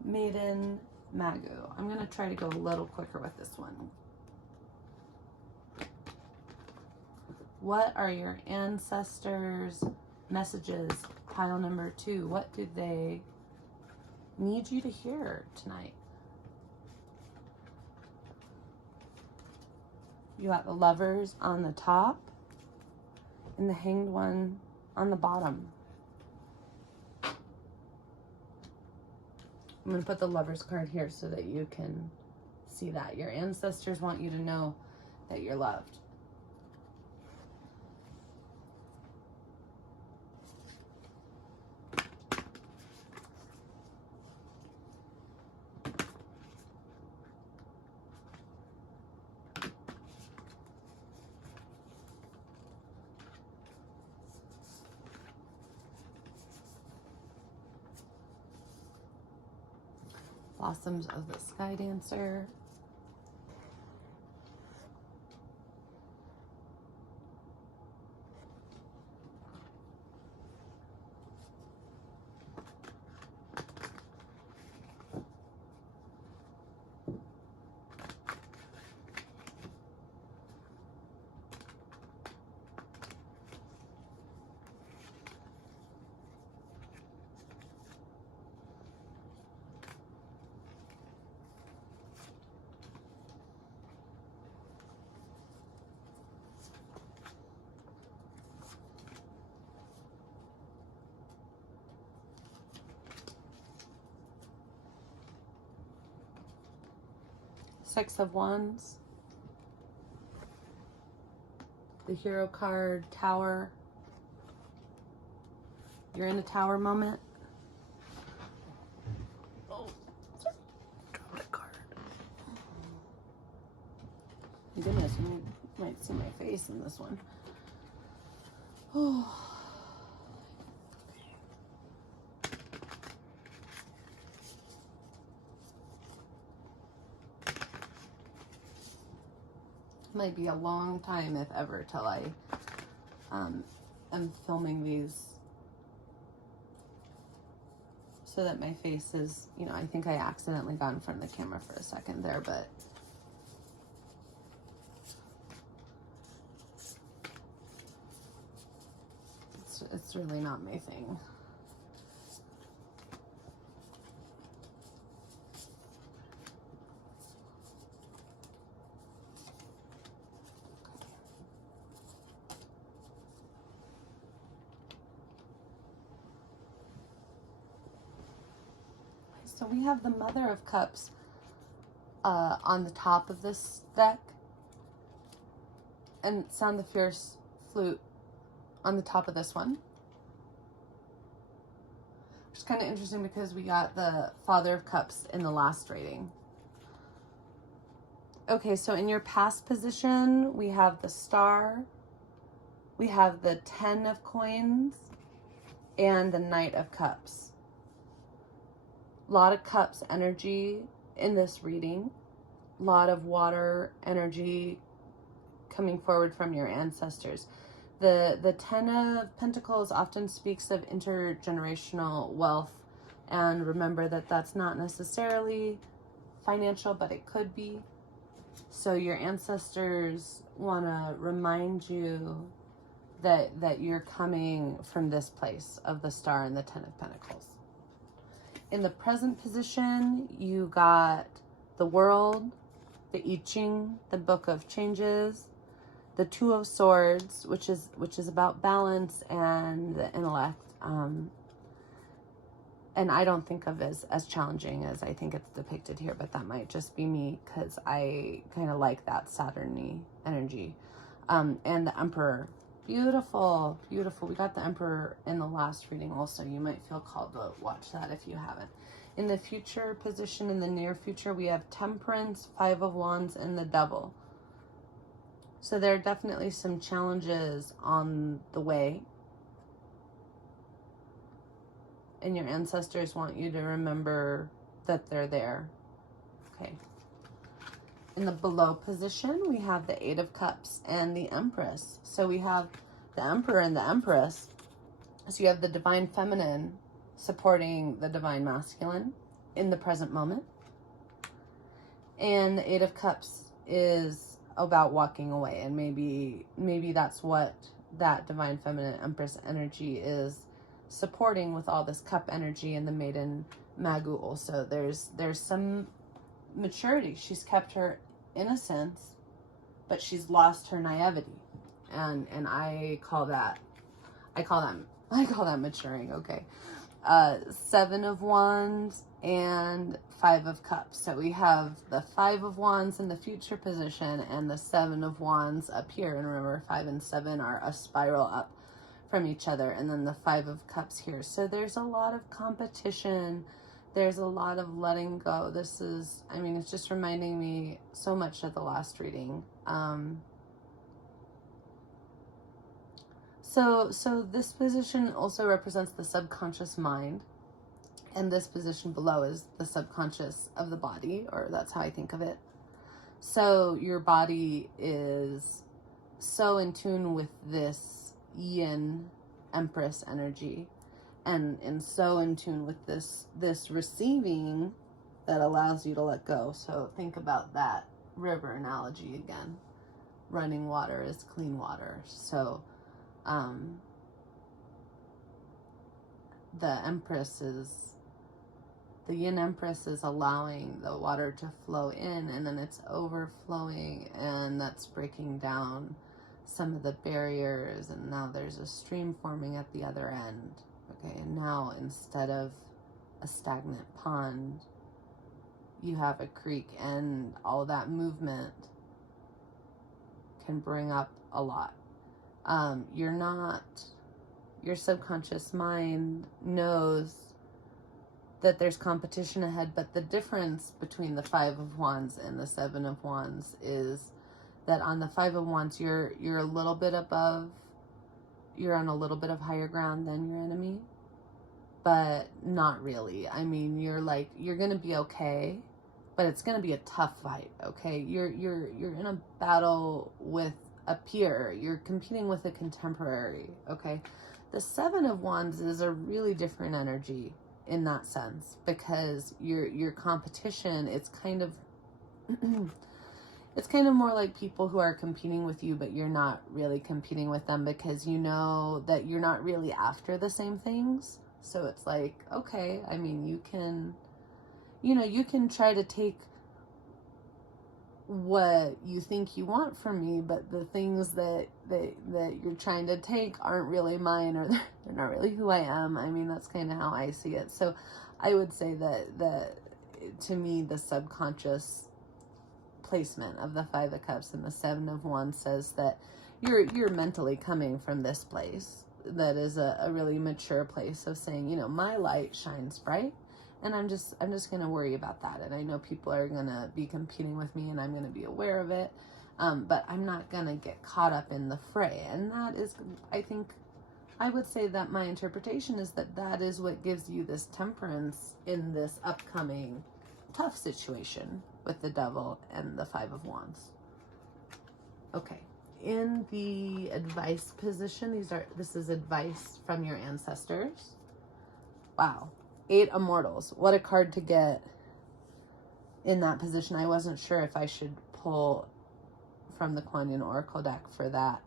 Maiden Magu. I'm going to try to go a little quicker with this one. What are your ancestors' messages? Pile number 2. What do they need you to hear tonight? You got the Lovers on the top and the Hanged One on the bottom. I'm going to put the Lovers card here so that you can see that. Your ancestors want you to know that you're loved. Blossoms of the Sky Dancer. Six of Wands, the Hero card, Tower. You're in a Tower moment. Oh, sorry. Dropped a card. My goodness, you might see my face in this one. Oh. Might be a long time, if ever, till I am filming these so that my face is, you know, I think I accidentally got in front of the camera for a second there, but it's really not my thing. So we have the Mother of Cups on the top of this deck, and Sound the Fierce Flute on the top of this one. Which is kind of interesting because we got the Father of Cups in the last reading. Okay, so in your past position, we have the Star, we have the 10 of Coins, and the Knight of Cups. A lot of Cups energy in this reading. A lot of water energy coming forward from your ancestors. The 10 of Pentacles often speaks of intergenerational wealth. And remember that that's not necessarily financial, but it could be. So your ancestors want to remind you that you're coming from this place of the Star and the 10 of Pentacles. In the present position, you got the World, the I Ching, the Book of Changes, the Two of Swords, which is about balance and the intellect. And I don't think of it as challenging as I think it's depicted here, but that might just be me because I kind of like that Saturn-y energy. And the Emperor. Beautiful, beautiful. We got the Emperor in the last reading also. You might feel called to watch that if you haven't. In the future position, in the near future, we have Temperance, Five of Wands, and the Devil. So there are definitely some challenges on the way. And your ancestors want you to remember that they're there. Okay. In the below position, we have the Eight of Cups and the Empress. So we have the Emperor and the Empress. So you have the Divine Feminine supporting the Divine Masculine in the present moment. And the Eight of Cups is about walking away. And maybe that's what that Divine Feminine Empress energy is supporting with all this cup energy and the Maiden Magu also. There's some maturity. She's kept her innocence, but she's lost her naivety. And I call that maturing, okay. Seven of Wands and Five of Cups. So we have the Five of Wands in the future position and the Seven of Wands up here. And remember, 5 and 7 are a spiral up from each other, and then the Five of Cups here. So there's a lot of competition. There's a lot of letting go. This is, I mean, it's just reminding me so much of the last reading. So this position also represents the subconscious mind, and this position below is the subconscious of the body, or that's how I think of it. So your body is so in tune with this Yin Empress energy, and so in tune with this receiving that allows you to let go. So think about that river analogy again. Running water is clean water. So the Yin Empress is allowing the water to flow in, and then it's overflowing, and that's breaking down some of the barriers, and now there's a stream forming at the other end. Okay, and now instead of a stagnant pond, you have a creek, and all that movement can bring up a lot. Your subconscious mind knows that there's competition ahead, but the difference between the Five of Wands and the Seven of Wands is that on the Five of Wands, you're a little bit above, you're on a little bit of higher ground than your enemy, but not really. I mean, you're gonna be okay, but it's gonna be a tough fight. Okay, you're in a battle with a peer. You're competing with a contemporary. Okay, the Seven of Wands is a really different energy in that sense, because your competition, it's kind of it's kind of more like people who are competing with you, but you're not really competing with them, because you know that you're not really after the same things. So it's like, okay, I mean, you can try to take what you think you want from me, but the things that you're trying to take aren't really mine, or they're not really who I am. I mean, that's kind of how I see it. So I would say that to me, the subconscious placement of the Five of Cups and the Seven of Wands says that you're mentally coming from this place that is a really mature place of saying, my light shines bright, and I'm just going to worry about that. And I know people are going to be competing with me, and I'm going to be aware of it, but I'm not going to get caught up in the fray. And that is, I would say that my interpretation is that is what gives you this temperance in this upcoming tough situation with the Devil and the Five of Wands. Okay, in the advice position, this is advice from your ancestors. Wow, 8 Immortals. What a card to get in that position. I wasn't sure if I should pull from the Kuan Yin Oracle deck for that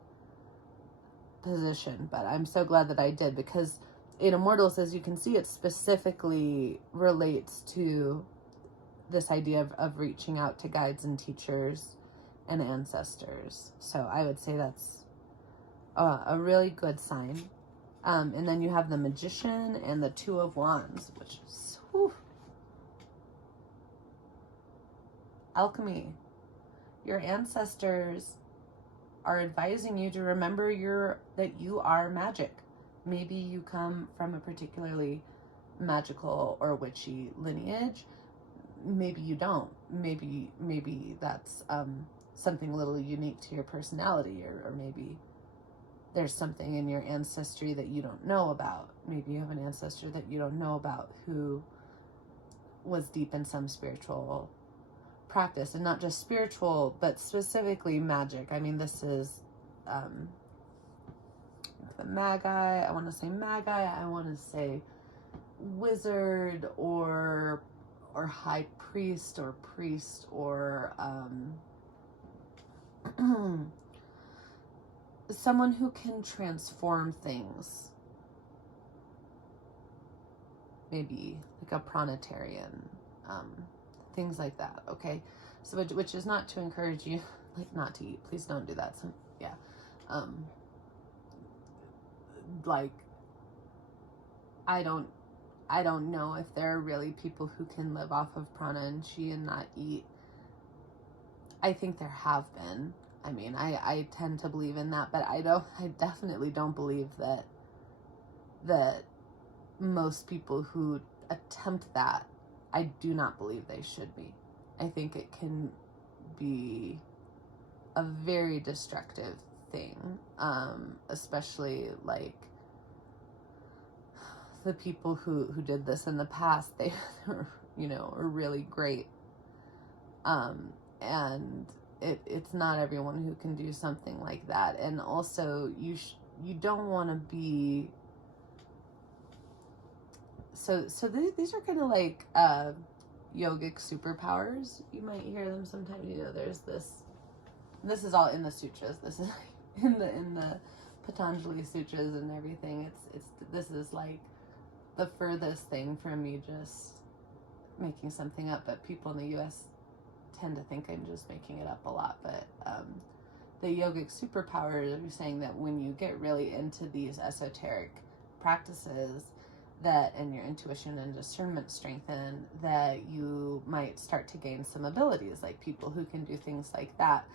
position, but I'm so glad that I did, because 8 Immortals, as you can see, it specifically relates to this idea of reaching out to guides and teachers and ancestors. So I would say that's a really good sign. And then you have the Magician and the Two of Wands, which is alchemy. Your ancestors are advising you to remember that you are magic. Maybe you come from a particularly magical or witchy lineage. Maybe you don't. Maybe that's something a little unique to your personality, or maybe there's something in your ancestry that you don't know about. Maybe you have an ancestor that you don't know about who was deep in some spiritual practice, and not just spiritual, but specifically magic. I mean, this is the magi. I want to say magi. I want to say wizard or high priest or priest or someone who can transform things. Maybe like a pronatarian, things like that. Okay, so which is not to encourage you like not to eat. Please don't do that. So yeah, like I don't know if there are really people who can live off of prana and chi and not eat. I think there have been. I mean, I tend to believe in that, but I definitely don't believe that most people who attempt that, I do not believe they should be. I think it can be a very destructive thing, especially like the people who did this in the past. They were, are really great, and it's not everyone who can do something like that. And also you don't want to be so these are kind of like yogic superpowers. You might hear them sometimes. There's this is all in the sutras. This is in the Patanjali sutras and everything. This is like the furthest thing from me just making something up, but people in the US tend to think I'm just making it up a lot. But the yogic superpowers are saying that when you get really into these esoteric practices, and your intuition and discernment strengthen, that you might start to gain some abilities, like people who can do things like that.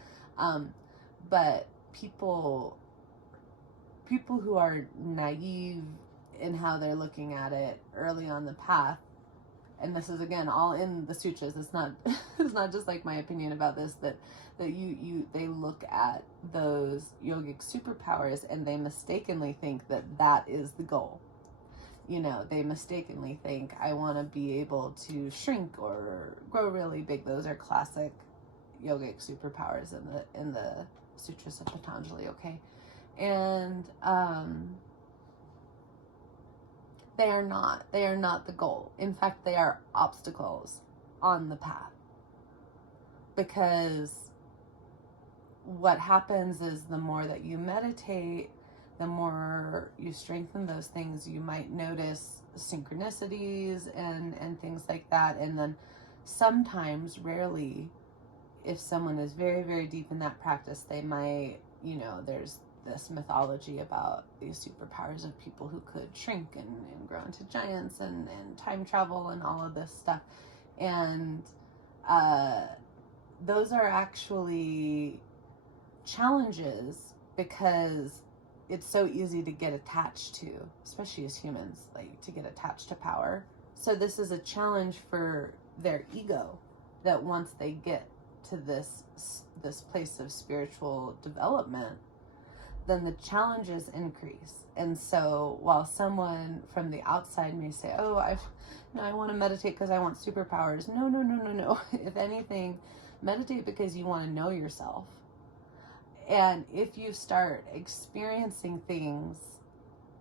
But people who are naive in how they're looking at it early on the path, and this is again all in the sutras. It's not it's not just like my opinion about this, that they look at those yogic superpowers and they mistakenly think that is the goal. They mistakenly think, I want to be able to shrink or grow really big. Those are classic yogic superpowers in the sutras of Patanjali. Okay, and they are not the goal. In fact, they are obstacles on the path, because what happens is the more that you meditate, the more you strengthen those things, you might notice synchronicities and things like that. And then sometimes, rarely, if someone is very, very deep in that practice, they might, there's this mythology about these superpowers of people who could shrink and grow into giants and time travel and all of this stuff. And those are actually challenges, because it's so easy to get attached to, especially as humans, like to get attached to power. So this is a challenge for their ego, that once they get to this place of spiritual development, then the challenges increase. And so while someone from the outside may say, oh, I want to meditate because I want superpowers. No. If anything, meditate because you want to know yourself. And if you start experiencing things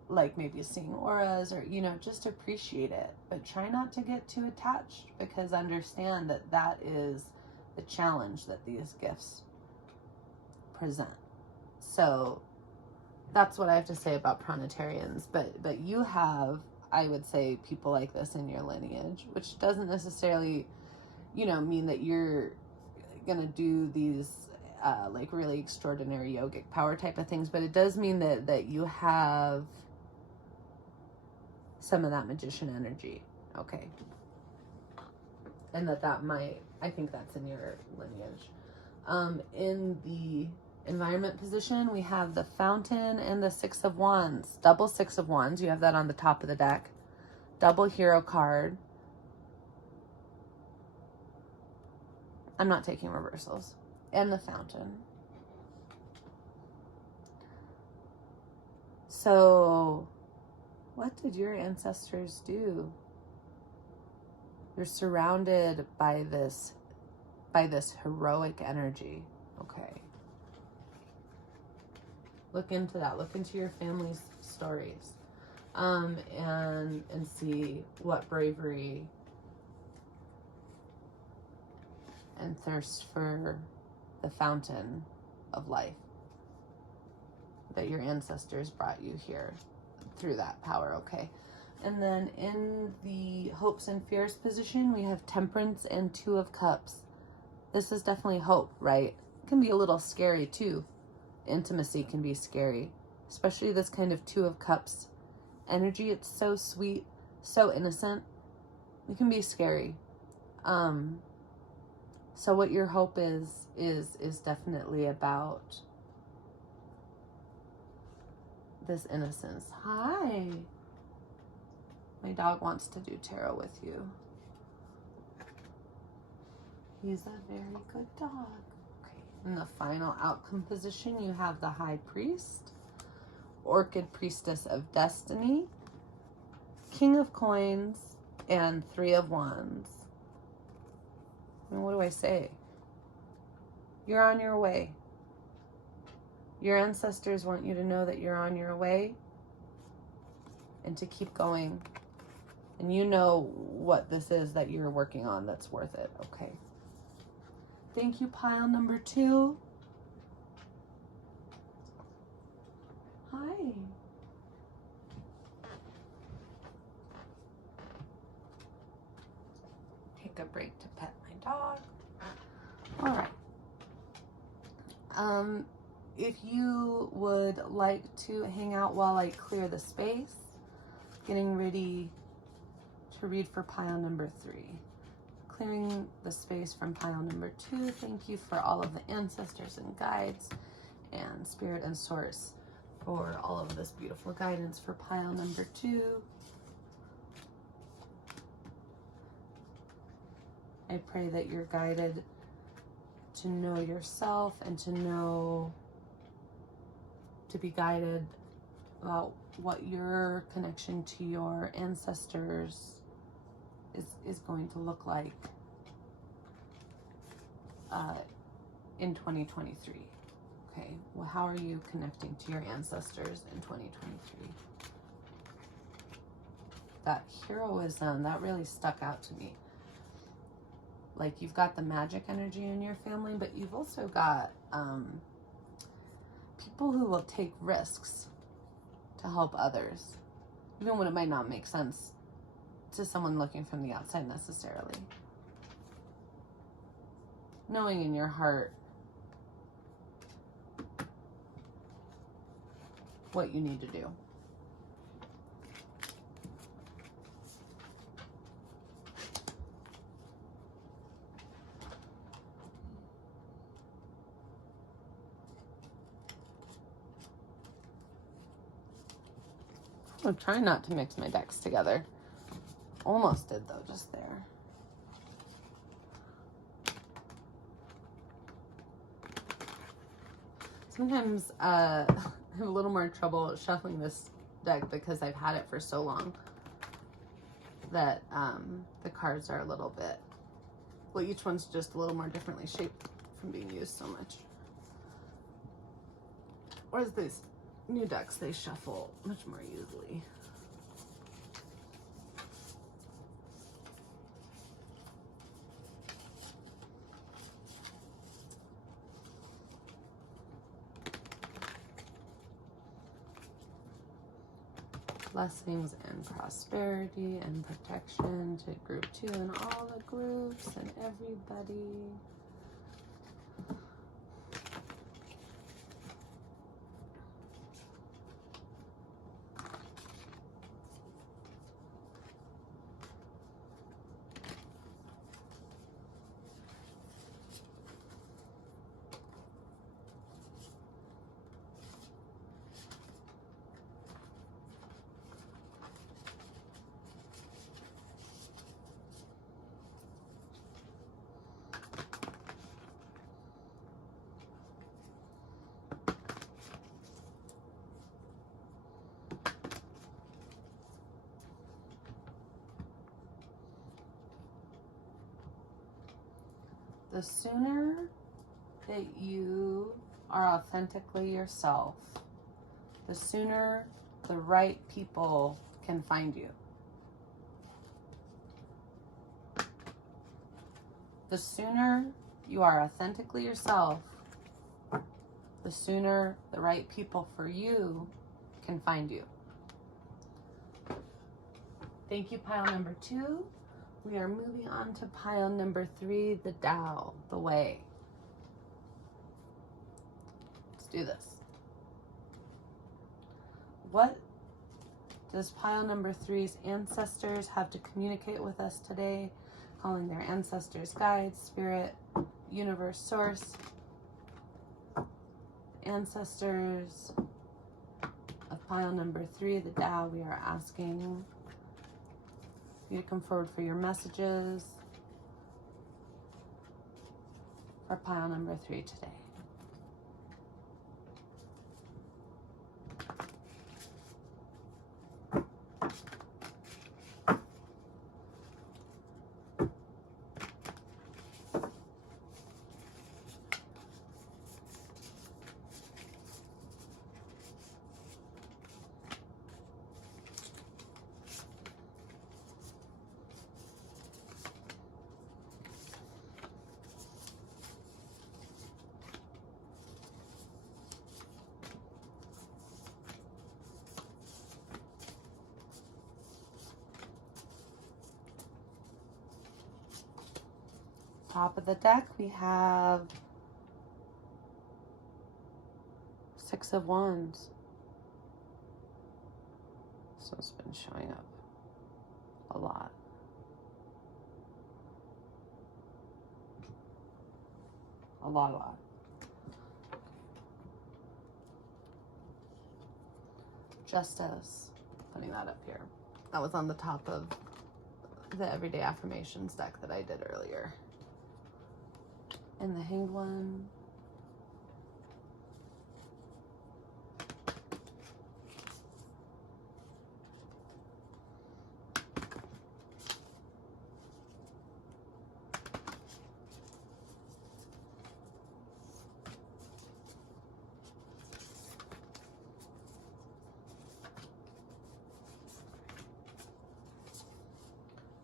like maybe seeing auras or, just appreciate it, but try not to get too attached, because understand that is the challenge that these gifts present. So that's what I have to say about pronatarians. But you have, I would say, people like this in your lineage, which doesn't necessarily, mean that you're going to do these like really extraordinary yogic power type of things, but it does mean that you have some of that magician energy. Okay. And that might, I think that's in your lineage. In environment position, we have the Fountain and the Six of Wands. Double Six of Wands. You have that on the top of the deck. Double Hero card. I'm not taking reversals. And the Fountain. So, what did your ancestors do? You're surrounded by this heroic energy. Okay. Look into that. Look into your family's stories. And see what bravery and thirst for the fountain of life that your ancestors brought you here through that power, okay? And then in the hopes and fears position, we have Temperance and Two of Cups. This is definitely hope, right? It can be a little scary too. Intimacy can be scary, especially this kind of Two of Cups energy. It's so sweet, so innocent. It can be scary. So what your hope is definitely about this innocence. Hi. My dog wants to do tarot with you. He's a very good dog. Okay. In the final outcome position, you have the High Priest, Orchid Priestess of Destiny, King of Coins, and Three of Wands. And what do I say? You're on your way. Your ancestors want you to know that you're on your way and to keep going. And you know what this is that you're working on that's worth it, okay? Thank you, pile number 2. Hi. Take a break to pet my dog. All right. If you would like to hang out while I clear the space, getting ready to read for pile number 3. Clearing the space from pile number 2. Thank you for all of the ancestors and guides and spirit and source for all of this beautiful guidance for pile number 2. I pray that you're guided to know yourself and to be guided about what your connection to your ancestors is going to look like in 2023. Okay, well, how are you connecting to your ancestors in 2023? That heroism, that really stuck out to me. Like, you've got the magic energy in your family, but you've also got people who will take risks to help others, even when it might not make sense to someone looking from the outside necessarily. Knowing in your heart what you need to do. I'm trying not to mix my decks together. Almost did though, just there. Sometimes I have a little more trouble shuffling this deck because I've had it for so long that the cards are a little bit, well, each one's just a little more differently shaped from being used so much. Whereas these new decks, they shuffle much more easily. Blessings and prosperity and protection to group 2 and all the groups and everybody. The sooner that you are authentically yourself, the sooner the right people can find you. The sooner you are authentically yourself, the sooner the right people for you can find you. Thank you, pile number 2. We are moving on to pile number 3, the Tao, the way. Let's do this. What does pile number 3's ancestors have to communicate with us today? Calling their ancestors, guides, spirit, universe, source. Ancestors of pile number 3, the Tao, we are asking you to come forward for your messages for pile number 3 today. Top of the deck, we have 6 of Wands. So it's been showing up a lot. A lot. Justice. Putting that up here. That was on the top of the Everyday Affirmations deck that I did earlier. And the Hanged One.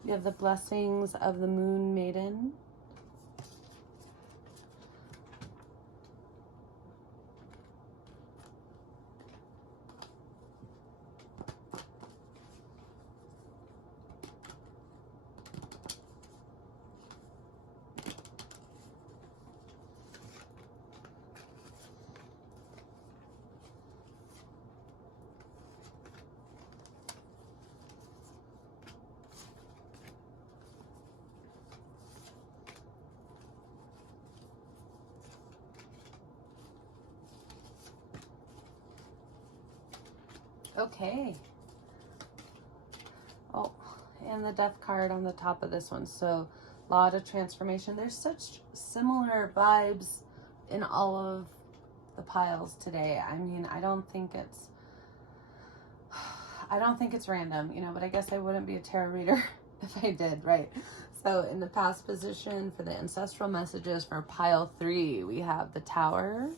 You have the blessings of the Moon Maiden. Okay. Oh, and the Death card on the top of this one. So, lot of transformation. There's such similar vibes in all of the piles today. I mean, I don't think it's random, you know, but I guess I wouldn't be a tarot reader if I did, right? So in the past position for the ancestral messages for pile 3, we have the Tower.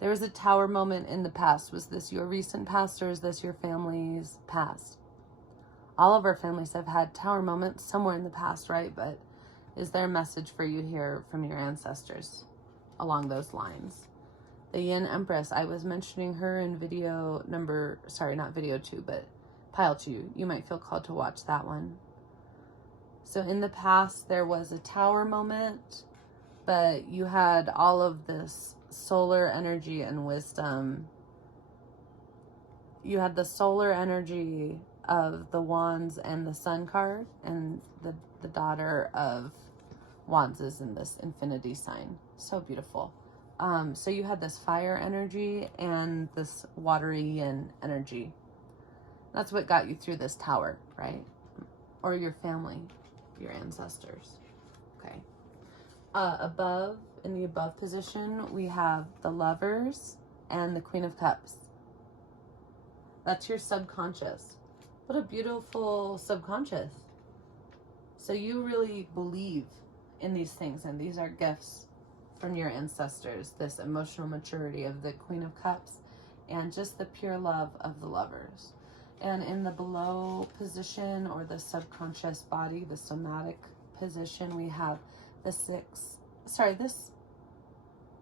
There was a Tower moment in the past. Was this your recent past, or is this your family's past? All of our families have had Tower moments somewhere in the past, right? But is there a message for you here from your ancestors along those lines? The Yin Empress, I was mentioning her in video number, sorry, not video 2, but pile 2. You might feel called to watch that one. So in the past, there was a Tower moment, but you had all of this solar energy and wisdom. You had the solar energy of the Wands and the Sun card, and the daughter of Wands is in this infinity sign. So beautiful. So you had this fire energy and this watery yin energy. That's what got you through this Tower, right? Or your family, your ancestors. Okay. Above, in the above position, we have the Lovers and the Queen of Cups. That's your subconscious. What a beautiful subconscious. So you really believe in these things, and these are gifts from your ancestors, this emotional maturity of the Queen of Cups and just the pure love of the Lovers. And in the below position, or the subconscious body, the somatic position, we have the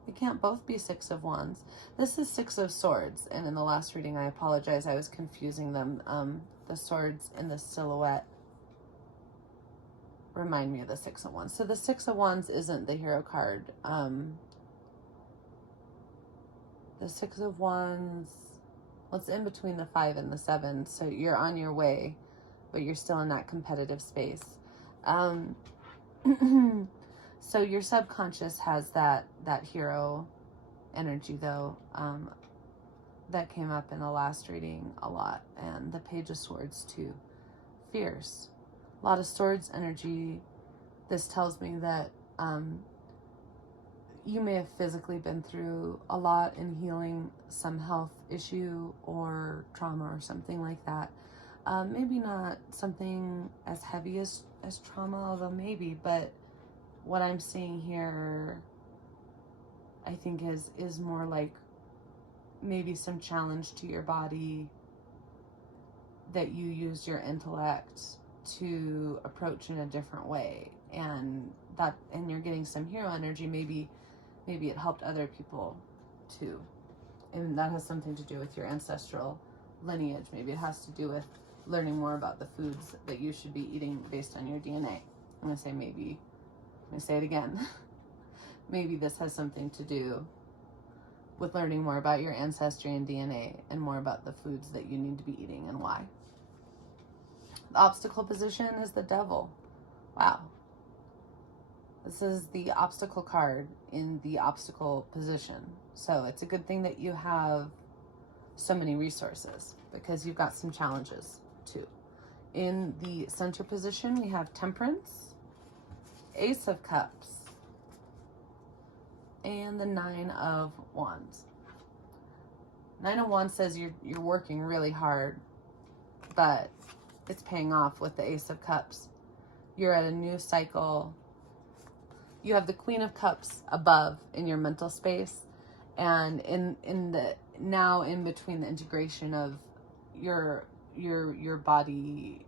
it can't both be Six of Wands. This is Six of Swords, and in the last reading, I apologize, I was confusing them. The swords in the silhouette remind me of the Six of Wands. So the Six of Wands isn't the Hero card. The Six of Wands, well, it's in between the 5 and the 7, so you're on your way, but you're still in that competitive space. So your subconscious has that hero energy, though, that came up in the last reading a lot, and the Page of Swords too. Fierce. A lot of swords energy. This tells me that you may have physically been through a lot in healing some health issue or trauma or something like that. Maybe not something as heavy as trauma, although maybe, but what I'm seeing here, I think is more like maybe some challenge to your body that you used your intellect to approach in a different way, and you're getting some hero energy. Maybe it helped other people too, and that has something to do with your ancestral lineage. Maybe it has to do with learning more about the foods that you should be eating based on your DNA. I'm gonna say maybe. I'm gonna say it again. Maybe this has something to do with learning more about your ancestry and DNA, and more about the foods that you need to be eating and why. The obstacle position is the Devil. Wow. This is the obstacle card in the obstacle position. So it's a good thing that you have so many resources, because you've got some challenges too. In the center position, we have Temperance, Ace of Cups, and the Nine of Wands. Nine of Wands says you're working really hard, but it's paying off with the Ace of Cups. You're at a new cycle. You have the Queen of Cups above in your mental space, and in between the integration of your body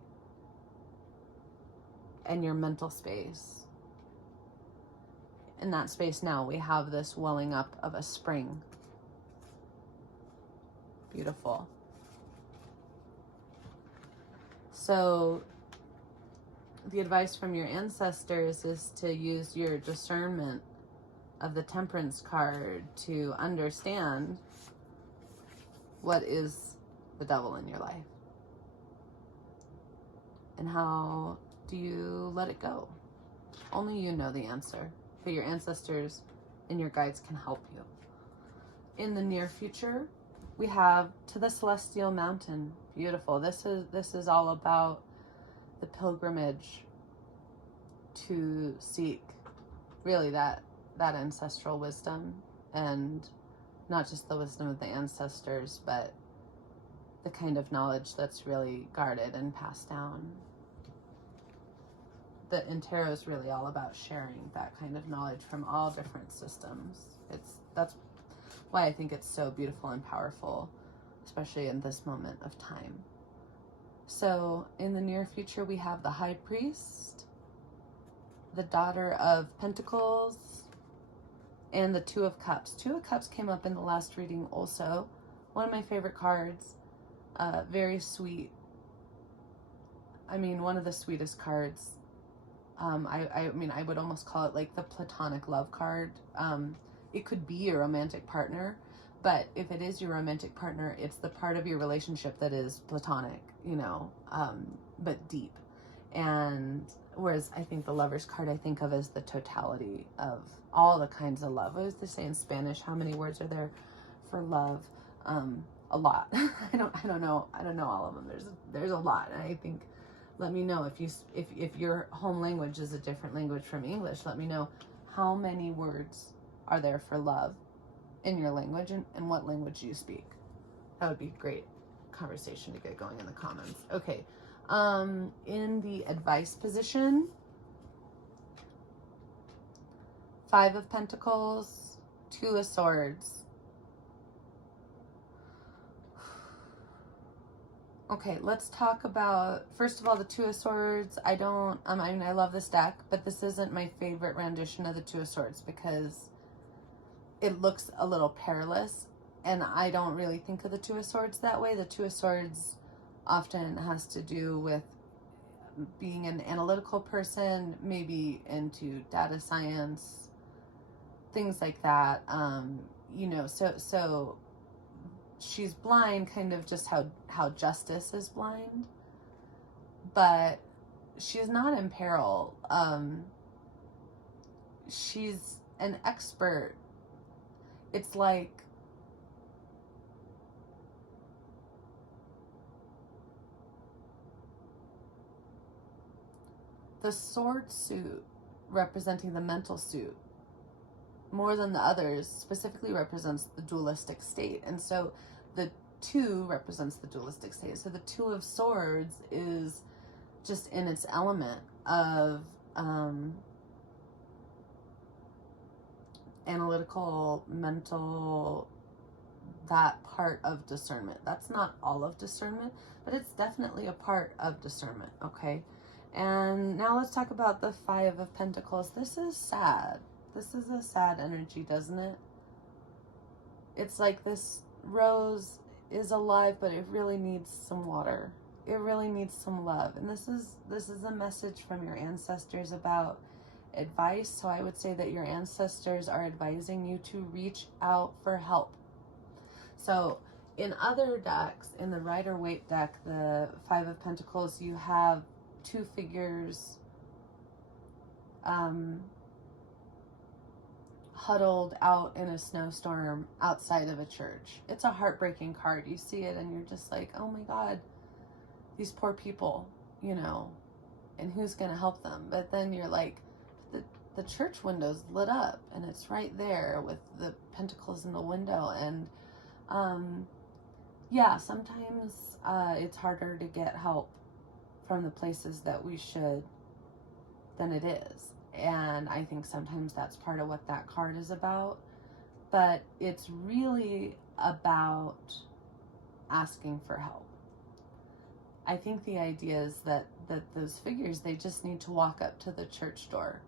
and your mental space. In that space now, we have this welling up of a spring. Beautiful. So the advice from your ancestors is to use your discernment of the Temperance card to understand what is the devil in your life, and how do you let it go. Only you know the answer, but your ancestors and your guides can help you. In the near future, we have To the Celestial Mountain. Beautiful. This is all about the pilgrimage to seek really that ancestral wisdom, and not just the wisdom of the ancestors, but the kind of knowledge that's really guarded and passed down. And tarot is really all about sharing that kind of knowledge from all different systems. That's why I think it's so beautiful and powerful, especially in this moment of time. So in the near future, we have the High Priest, the Daughter of Pentacles, and the Two of Cups. Two of Cups came up in the last reading also. One of my favorite cards. Very sweet. I mean, one of the sweetest cards. I mean, I would almost call it like the platonic love card. It could be your romantic partner, but if it is your romantic partner, it's the part of your relationship that is platonic, you know, but deep. And whereas I think the Lover's card I think of as the totality of all the kinds of love. I was to say in Spanish, how many words are there for love? A lot. I don't know all of them. There's a lot. And I think, let me know if your home language is a different language from English. Let me know how many words are there for love in your language, and what language you speak. That would be a great conversation to get going in the comments. Okay. In the advice position, Five of Pentacles, Two of Swords. Okay, let's talk about, first of all, the Two of Swords. I mean, I love this deck, but this isn't my favorite rendition of the Two of Swords because it looks a little perilous, and I don't really think of the Two of Swords that way. The Two of Swords often has to do with being an analytical person, maybe into data science, things like that. You know, so she's blind, kind of just how justice is blind, but she's not in peril. She's an expert. It's like the sword suit representing the mental suit, more than the others, specifically represents the dualistic state. And so the two represents the dualistic state. So the Two of Swords is just in its element of analytical, mental, that part of discernment. That's not all of discernment, but it's definitely a part of discernment, okay? And now let's talk about the Five of Pentacles. This is sad. This is a sad energy, doesn't it? It's like this rose is alive, but it really needs some water. It really needs some love. And this is a message from your ancestors about advice. So I would say that your ancestors are advising you to reach out for help. So in other decks, in the Rider-Waite deck, the Five of Pentacles, you have two figures huddled out in a snowstorm outside of a church. It's a heartbreaking card. You see it and you're just like, oh my God, these poor people, you know, and who's going to help them? But then you're like, the church window's lit up and it's right there with the pentacles in the window. And yeah, sometimes it's harder to get help from the places that we should than it is. And I think sometimes that's part of what that card is about. But it's really about asking for help. I think the idea is that those figures, they just need to walk up to the church door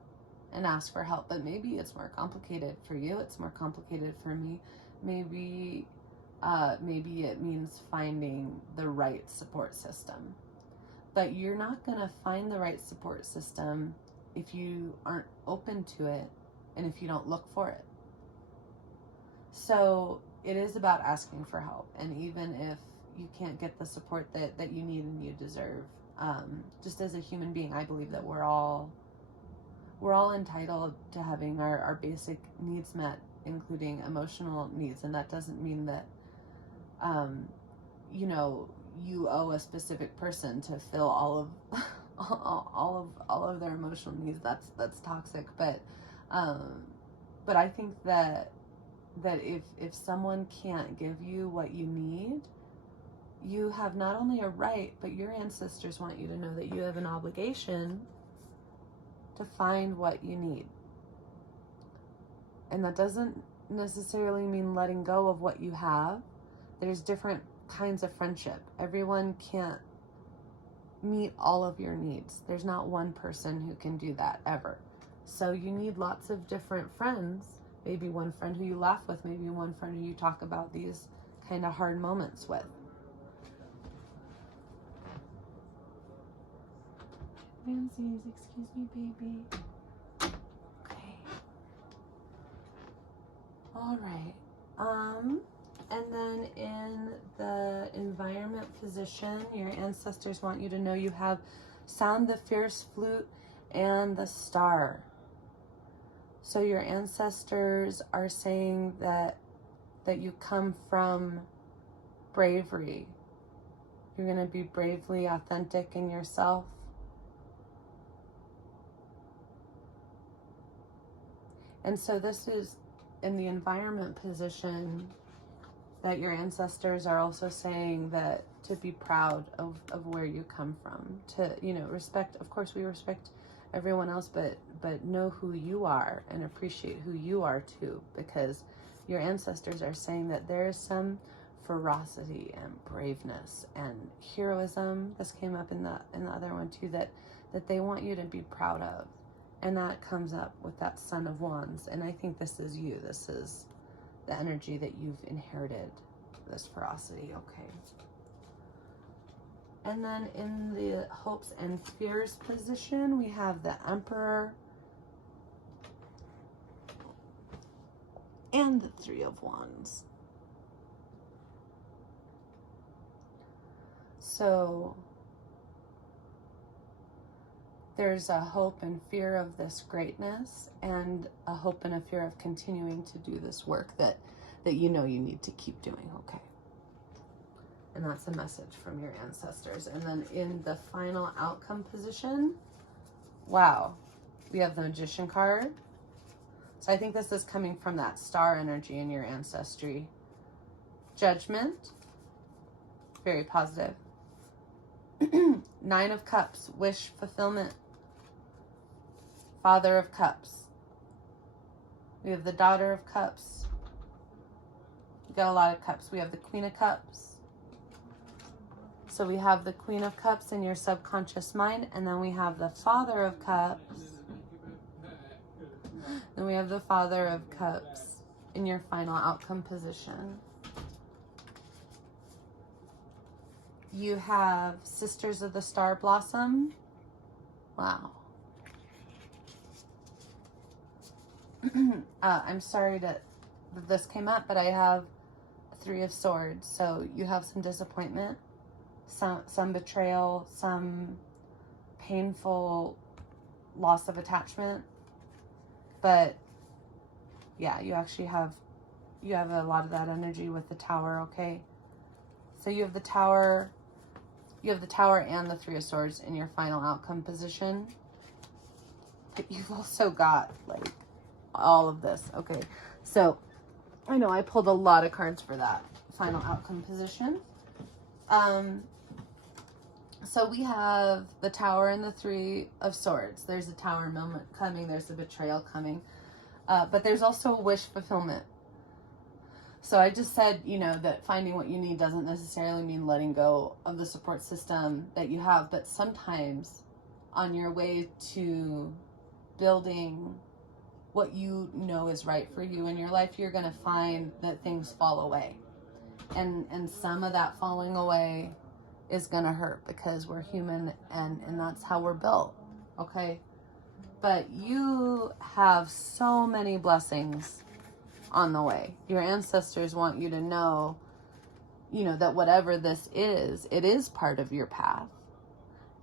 and ask for help. But maybe it's more complicated for you. It's more complicated for me. Maybe it means finding the right support system. But you're not going to find the right support system if you aren't open to it and if you don't look for it. So it is about asking for help. And even if you can't get the support that you need and you deserve, just as a human being, I believe that we're all entitled to having our basic needs met, including emotional needs. And that doesn't mean that, you know, you owe a specific person to fill all of their emotional needs. That's toxic. But I think that if someone can't give you what you need, you have not only a right, but your ancestors want you to know that you have an obligation to find what you need. And that doesn't necessarily mean letting go of what you have. There's different kinds of friendship. Everyone can't meet all of your needs. There's not one person who can do that ever. So you need lots of different friends. Maybe one friend who you laugh with, maybe one friend who you talk about these kind of hard moments with. Ramses, excuse me, baby. Okay. All right. And then in the environment position, your ancestors want you to know you have sound the fierce flute and the star. So your ancestors are saying that you come from bravery. You're going to be bravely authentic in yourself. And so this is in the environment position that your ancestors are also saying that to be proud of where you come from, to, you know, respect. Of course, we respect everyone else, but know who you are and appreciate who you are too, because your ancestors are saying that there is some ferocity and braveness and heroism. This came up in the other one too, that they want you to be proud of. And that comes up with that Son of Wands. And I think this is you. This is the energy that you've inherited, this ferocity. Okay. And then in the hopes and fears position, we have the Emperor and the Three of Wands. So there's a hope and fear of this greatness, and a hope and a fear of continuing to do this work that you know you need to keep doing. Okay. And that's a message from your ancestors. And then in the final outcome position, wow, we have the Magician card. So I think this is coming from that star energy in your ancestry. Judgment, very positive. 9 of Cups, wish fulfillment. Father of Cups. We have the Daughter of Cups. We got a lot of cups. We have the Queen of Cups. So we have the Queen of Cups in your subconscious mind, and then we have the Father of Cups. Then we have the Father of Cups in your final outcome position. You have Sisters of the Star Blossom. Wow. I'm sorry that this came up, but I have 3 of Swords. So you have some disappointment, some betrayal, some painful loss of attachment. But yeah, you actually have a lot of that energy with the Tower. Okay. So you have the Tower. You have the Tower and the 3 of Swords in your final outcome position. But you've also got like all of this. Okay. So I know I pulled a lot of cards for that final outcome position. So we have the Tower and the 3 of Swords. There's a Tower moment coming. There's a betrayal coming. But there's also a wish fulfillment. So I just said, you know, that finding what you need doesn't necessarily mean letting go of the support system that you have. But sometimes on your way to building what you know is right for you in your life, you're going to find that things fall away. And some of that falling away is going to hurt, because we're human and that's how we're built. Okay. But you have so many blessings on the way. Your ancestors want you to know, you know, that whatever this is, it is part of your path.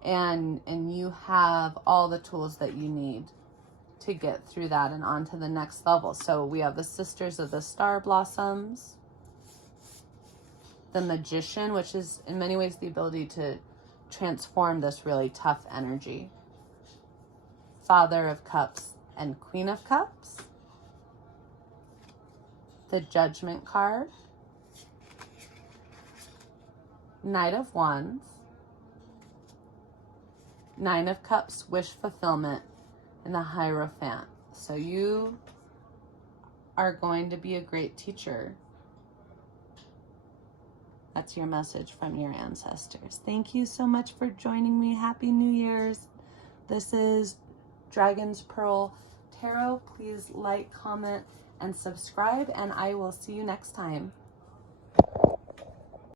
And you have all the tools that you need to get through that and on to the next level. So we have the Sisters of the Star Blossoms, the Magician, which is in many ways the ability to transform this really tough energy. Father of Cups and Queen of Cups. The Judgment card. Knight of Wands. 9 of Cups, wish fulfillment, and the Hierophant. So you are going to be a great teacher. That's your message from your ancestors. Thank you so much for joining me. Happy New Year's. This is Dragon's Pearl Tarot. Please like, comment, and subscribe, and I will see you next time.